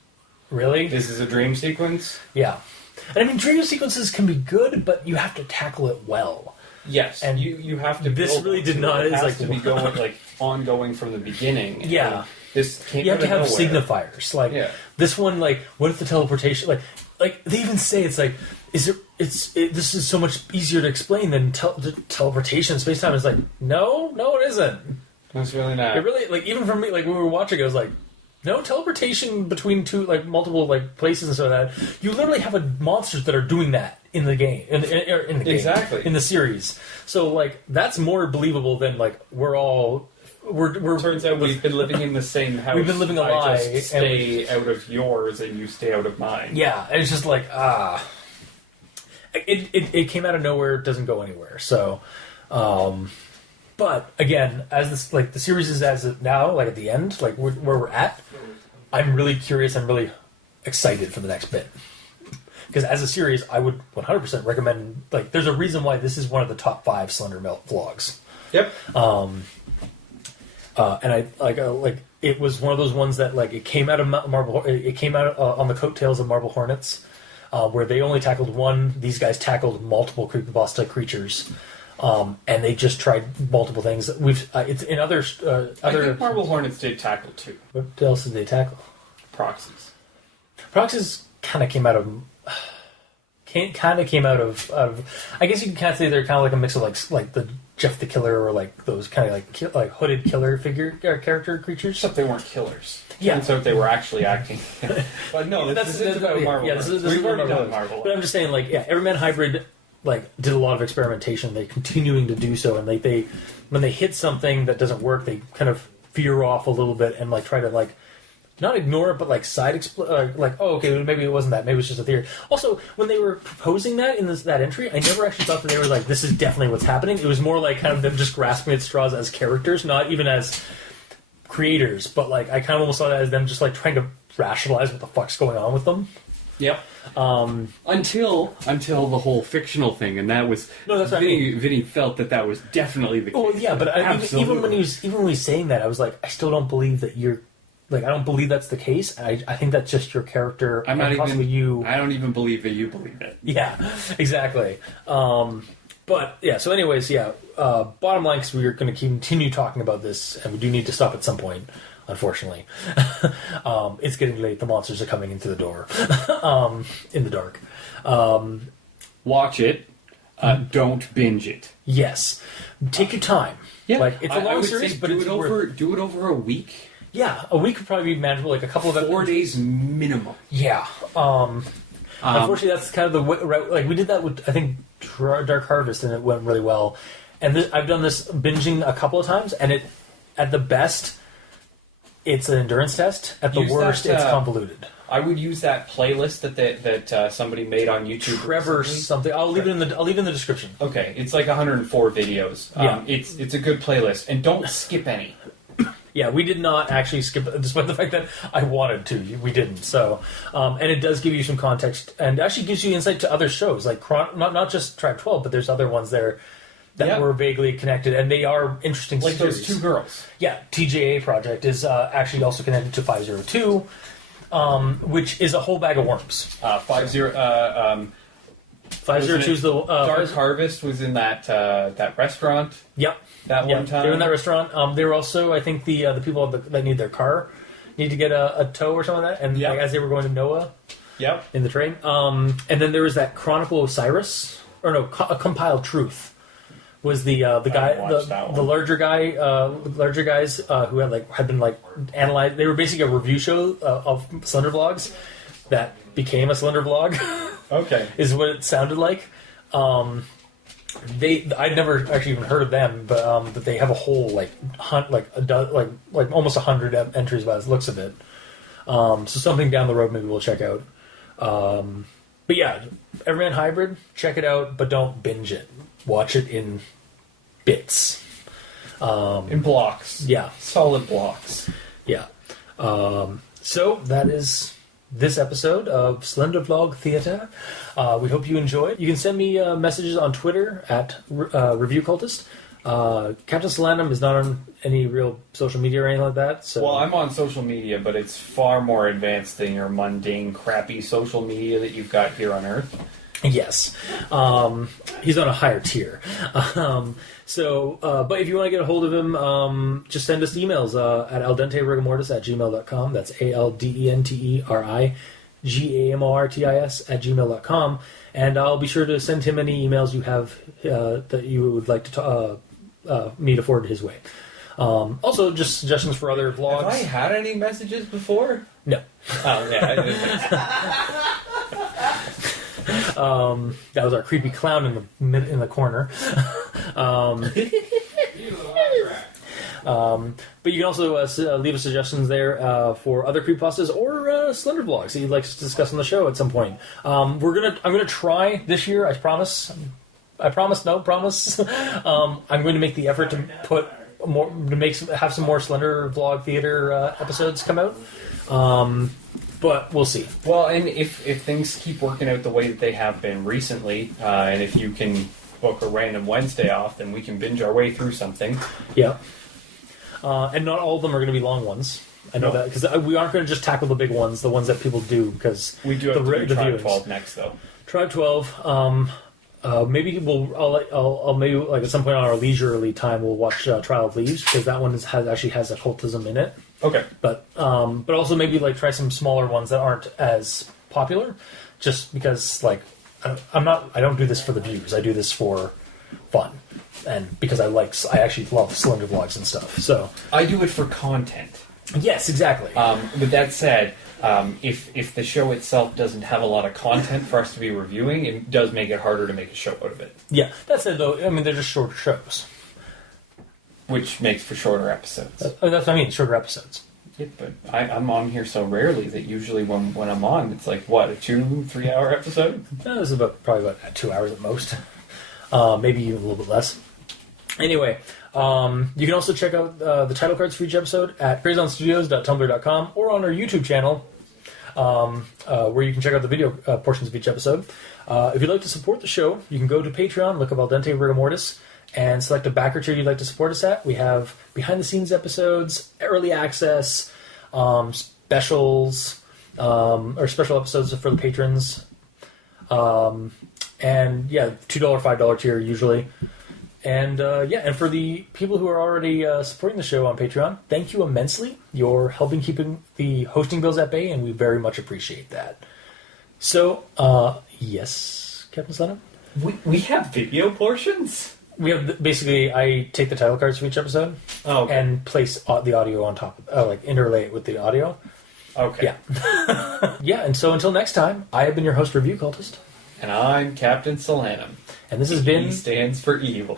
really? This is a dream sequence." Yeah, and I mean, dream sequences can be good, but you have to tackle it well. Yes, and you have to. This really did not. It has to be going ongoing from the beginning. Yeah, this came. You have to have nowhere. signifiers. This one, what if the teleportation? They even say it's this is so much easier to explain than teleportation in space time. It's no, it isn't. It's really not. It really even for me, when we were watching, I was no teleportation between two multiple places and so that you literally have monsters that are doing that in the game in the game, exactly in the series. So that's more believable than we're turns out we've been living in the same house. We've been living a lie. I just stay out of yours and you stay out of mine. Yeah, and it's just It came out of nowhere. It doesn't go anywhere. So, But again, as this like the series is as of now, like at the end, like where we're at, I'm really curious. I'm really excited for the next bit. Because as a series, I would 100% recommend. Like, there's a reason why this is one of the top 5 Slender vlogs. Yep. And I like it was one of those ones that like it came out of Marble. It came out on the coattails of Marble Hornets, where they only tackled one. These guys tackled multiple creepypasta creatures, and they just tried multiple things. It's in other. I think Marble Hornets did tackle 2 What else did they tackle? proxies. Proxies kind of came out of. Came out of. I guess you can kind of say they're kind of like a mix of like the Jeff the Killer or like those kind of like hooded killer figure character creatures. Except they weren't killers. Yeah. And so they were actually acting. But no, this is about Marvel. Yeah, this is We've already Marvel. done Marvel. But I'm just saying, like, yeah, Everyman Hybrid like did a lot of experimentation. They're continuing to do so, and they when they hit something that doesn't work, they kind of veer off a little bit and like try to like. Not ignore it, but like like, oh, okay, maybe it wasn't that. Maybe it was just a theory. Also, when they were proposing that in that entry, I never actually thought that they were like, this is definitely what's happening. It was more like kind of them just grasping at straws as characters, not even as creators. But like, I kind of almost saw that as them just like trying to rationalize what the fuck's going on with them. Yep. Until the whole fictional thing, and that was No, that's what I Vinny felt that was definitely the case. Oh yeah, but even when he was saying that, I was like, I still don't believe that you're. Like, I don't believe that's the case. I think that's just your character. I'm not possibly even. You. I don't even believe that you believe it. Yeah, exactly. But yeah. So, anyways, yeah. Bottom line, because we're going to continue talking about this, and we do need to stop at some point. Unfortunately, it's getting late. The monsters are coming into the door in the dark. Watch it. Don't binge it. Yes, take your time. Yeah, like it's a I long would series, say but do it's it over. Do it over a week. Yeah, a week could probably be manageable. Like a couple of 4 days minimum. Yeah. Unfortunately, that's kind of the route. Like we did that with I think Dark Harvest, and it went really well. And I've done this binging a couple of times, and it at the best, it's an endurance test. At the worst, it's convoluted. I would use that playlist that somebody made on YouTube. Trevor recently. something. I'll leave it in the description. Okay, it's like 104 videos. Yeah. It's a good playlist, and don't skip any. Yeah, we did not actually skip, despite the fact that I wanted to. We didn't. So, and it does give you some context, and actually gives you insight to other shows, like not just Track 12, but there's other ones there that were vaguely connected, and they are interesting. Like series. those 2 girls. Yeah, TJA Project is actually also connected to 502, which is a whole bag of worms. 502 is the Dark Harvest was in that restaurant. Yep. That one time. They were in that restaurant. They were also, I think, the people that need their car need to get a tow or something like that. And like, as they were going to Noah in the train. And then there was that Chronicle Osiris. Or no, Compiled Truth. Was the guy, the larger guys who had been analyzed. They were basically a review show of Slender vlogs that became a Slender vlog. Okay. Is what it sounded like. I'd never actually even heard of them, but they have a whole almost 100 entries by the looks of it. So something down the road maybe we'll check out. But yeah, Everyman Hybrid, check it out, but don't binge it. Watch it in bits. In blocks. Yeah. Solid blocks. Yeah. So that is this episode of Slender Vlog Theater. We hope you enjoyed. You can send me messages on Twitter at Review Cultist. Captain Solanum is not on any real social media or anything like that. So. Well, I'm on social media, but it's far more advanced than your mundane, crappy social media that you've got here on Earth. Yes. He's on a higher tier. But if you want to get a hold of him, just send us emails at aldenterigamortis@gmail.com. That's ALDENTERIGAMORTIS@gmail.com. And I'll be sure to send him any emails you have that you would like to me to forward his way. Also, just suggestions for other vlogs. Have I had any messages before? No. Oh, yeah. That was our creepy clown in the corner. But you can also leave us suggestions there for other creepypastas or Slender vlogs that you'd like to discuss on the show at some point. I'm gonna try this year. I promise. I promise. No promise. I'm going to make the effort to put more to have some more Selender vlog theater episodes come out. But we'll see. Well, and if things keep working out the way that they have been recently, and if you can book a random Wednesday off, then we can binge our way through something. Yeah. And not all of them are going to be long ones. I know that because we aren't going to just tackle the big ones, the ones that people do. Because we do have to do Tribe 12 next, though. Tribe 12. Maybe I'll maybe like at some point on our leisurely time we'll watch Trial of Leaves because that one actually has occultism in it. Okay. But also maybe like try some smaller ones that aren't as popular, just because like I don't do this for the views. I do this for fun, and because I actually love Selender vlogs and stuff. So I do it for content. Yes, exactly. With that said, if the show itself doesn't have a lot of content for us to be reviewing, it does make it harder to make a show out of it. Yeah, that said though, I mean they're just shorter shows, which makes for shorter episodes. That's what I mean, shorter episodes. Yeah, but I'm on here so rarely that usually when I'm on, it's like, what, a 2-3 hour episode? This is probably about 2 hours at most. Maybe even a little bit less. Anyway, you can also check out the title cards for each episode at crazyonstudios.tumblr.com or on our YouTube channel, where you can check out the video portions of each episode. If you'd like to support the show, you can go to Patreon, look up Dente, Rigamortis, and select a backer tier you'd like to support us at. We have behind-the-scenes episodes, early access, specials, or special episodes for the patrons. And yeah, $2, $5 tier usually. And and for the people who are already supporting the show on Patreon, thank you immensely. You're helping keeping the hosting bills at bay, and we very much appreciate that. So, yes, Captain Slenham? We have video portions? We have basically, I take the title cards for each episode and place the audio on top of like interlay it with the audio. Okay. Yeah. Yeah, and so until next time, I have been your host, Review Cultist. And I'm Captain Solanum. And this has been... E stands for evil.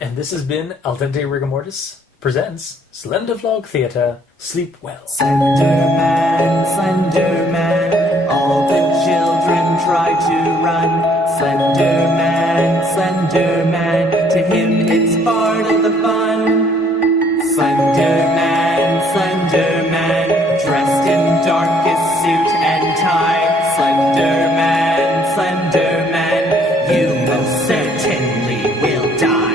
And this has been Al Dente Rigamortis presents Selender Vlog Theatre. Sleep well. Slenderman, Slenderman, all the children try to run. Slenderman, Slenderman, to him it's part of the fun. Slenderman, Slenderman, dressed in darkest suit and tie. Slenderman, Slenderman, you most certainly will die.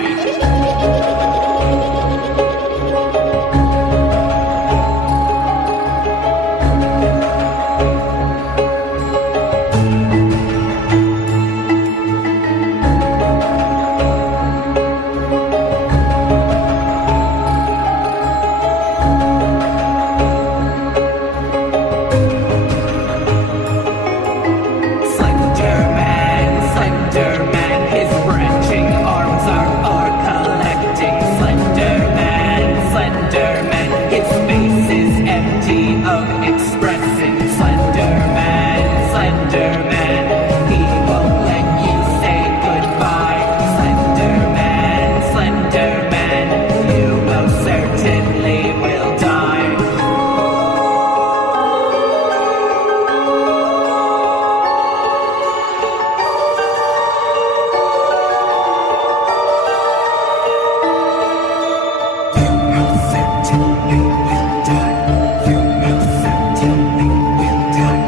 You most certainly will die.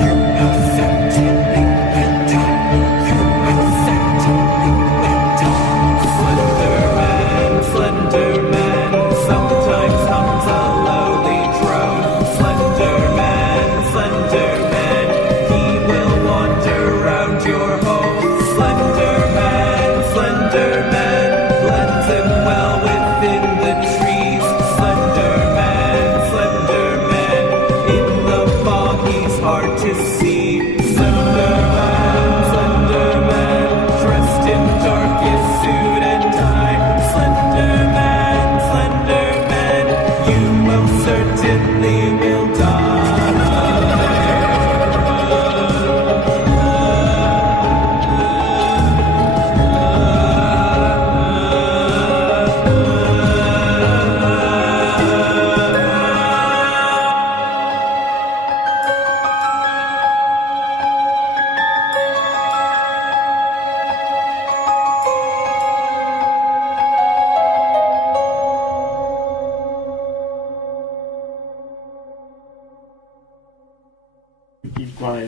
You most certainly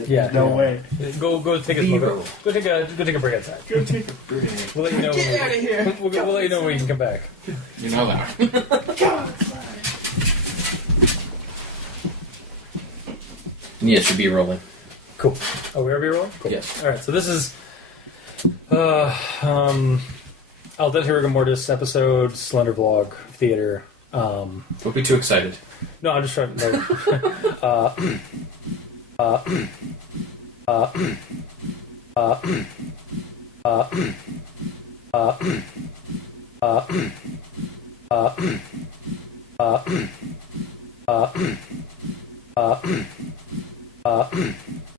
it. Yeah, There's no yeah. way. Go take a smoke. Go take a break outside. Go take a break. We'll let you know. Get out of here! We'll let you know when you can come back. You're not allowed. And yes, should be rolling. Cool. Oh, we are rolling? Cool. Yes. All right. So this is Al Dente Rigamortis episode, Selnder vlog, theater. Don't be too excited. No, I'm just trying.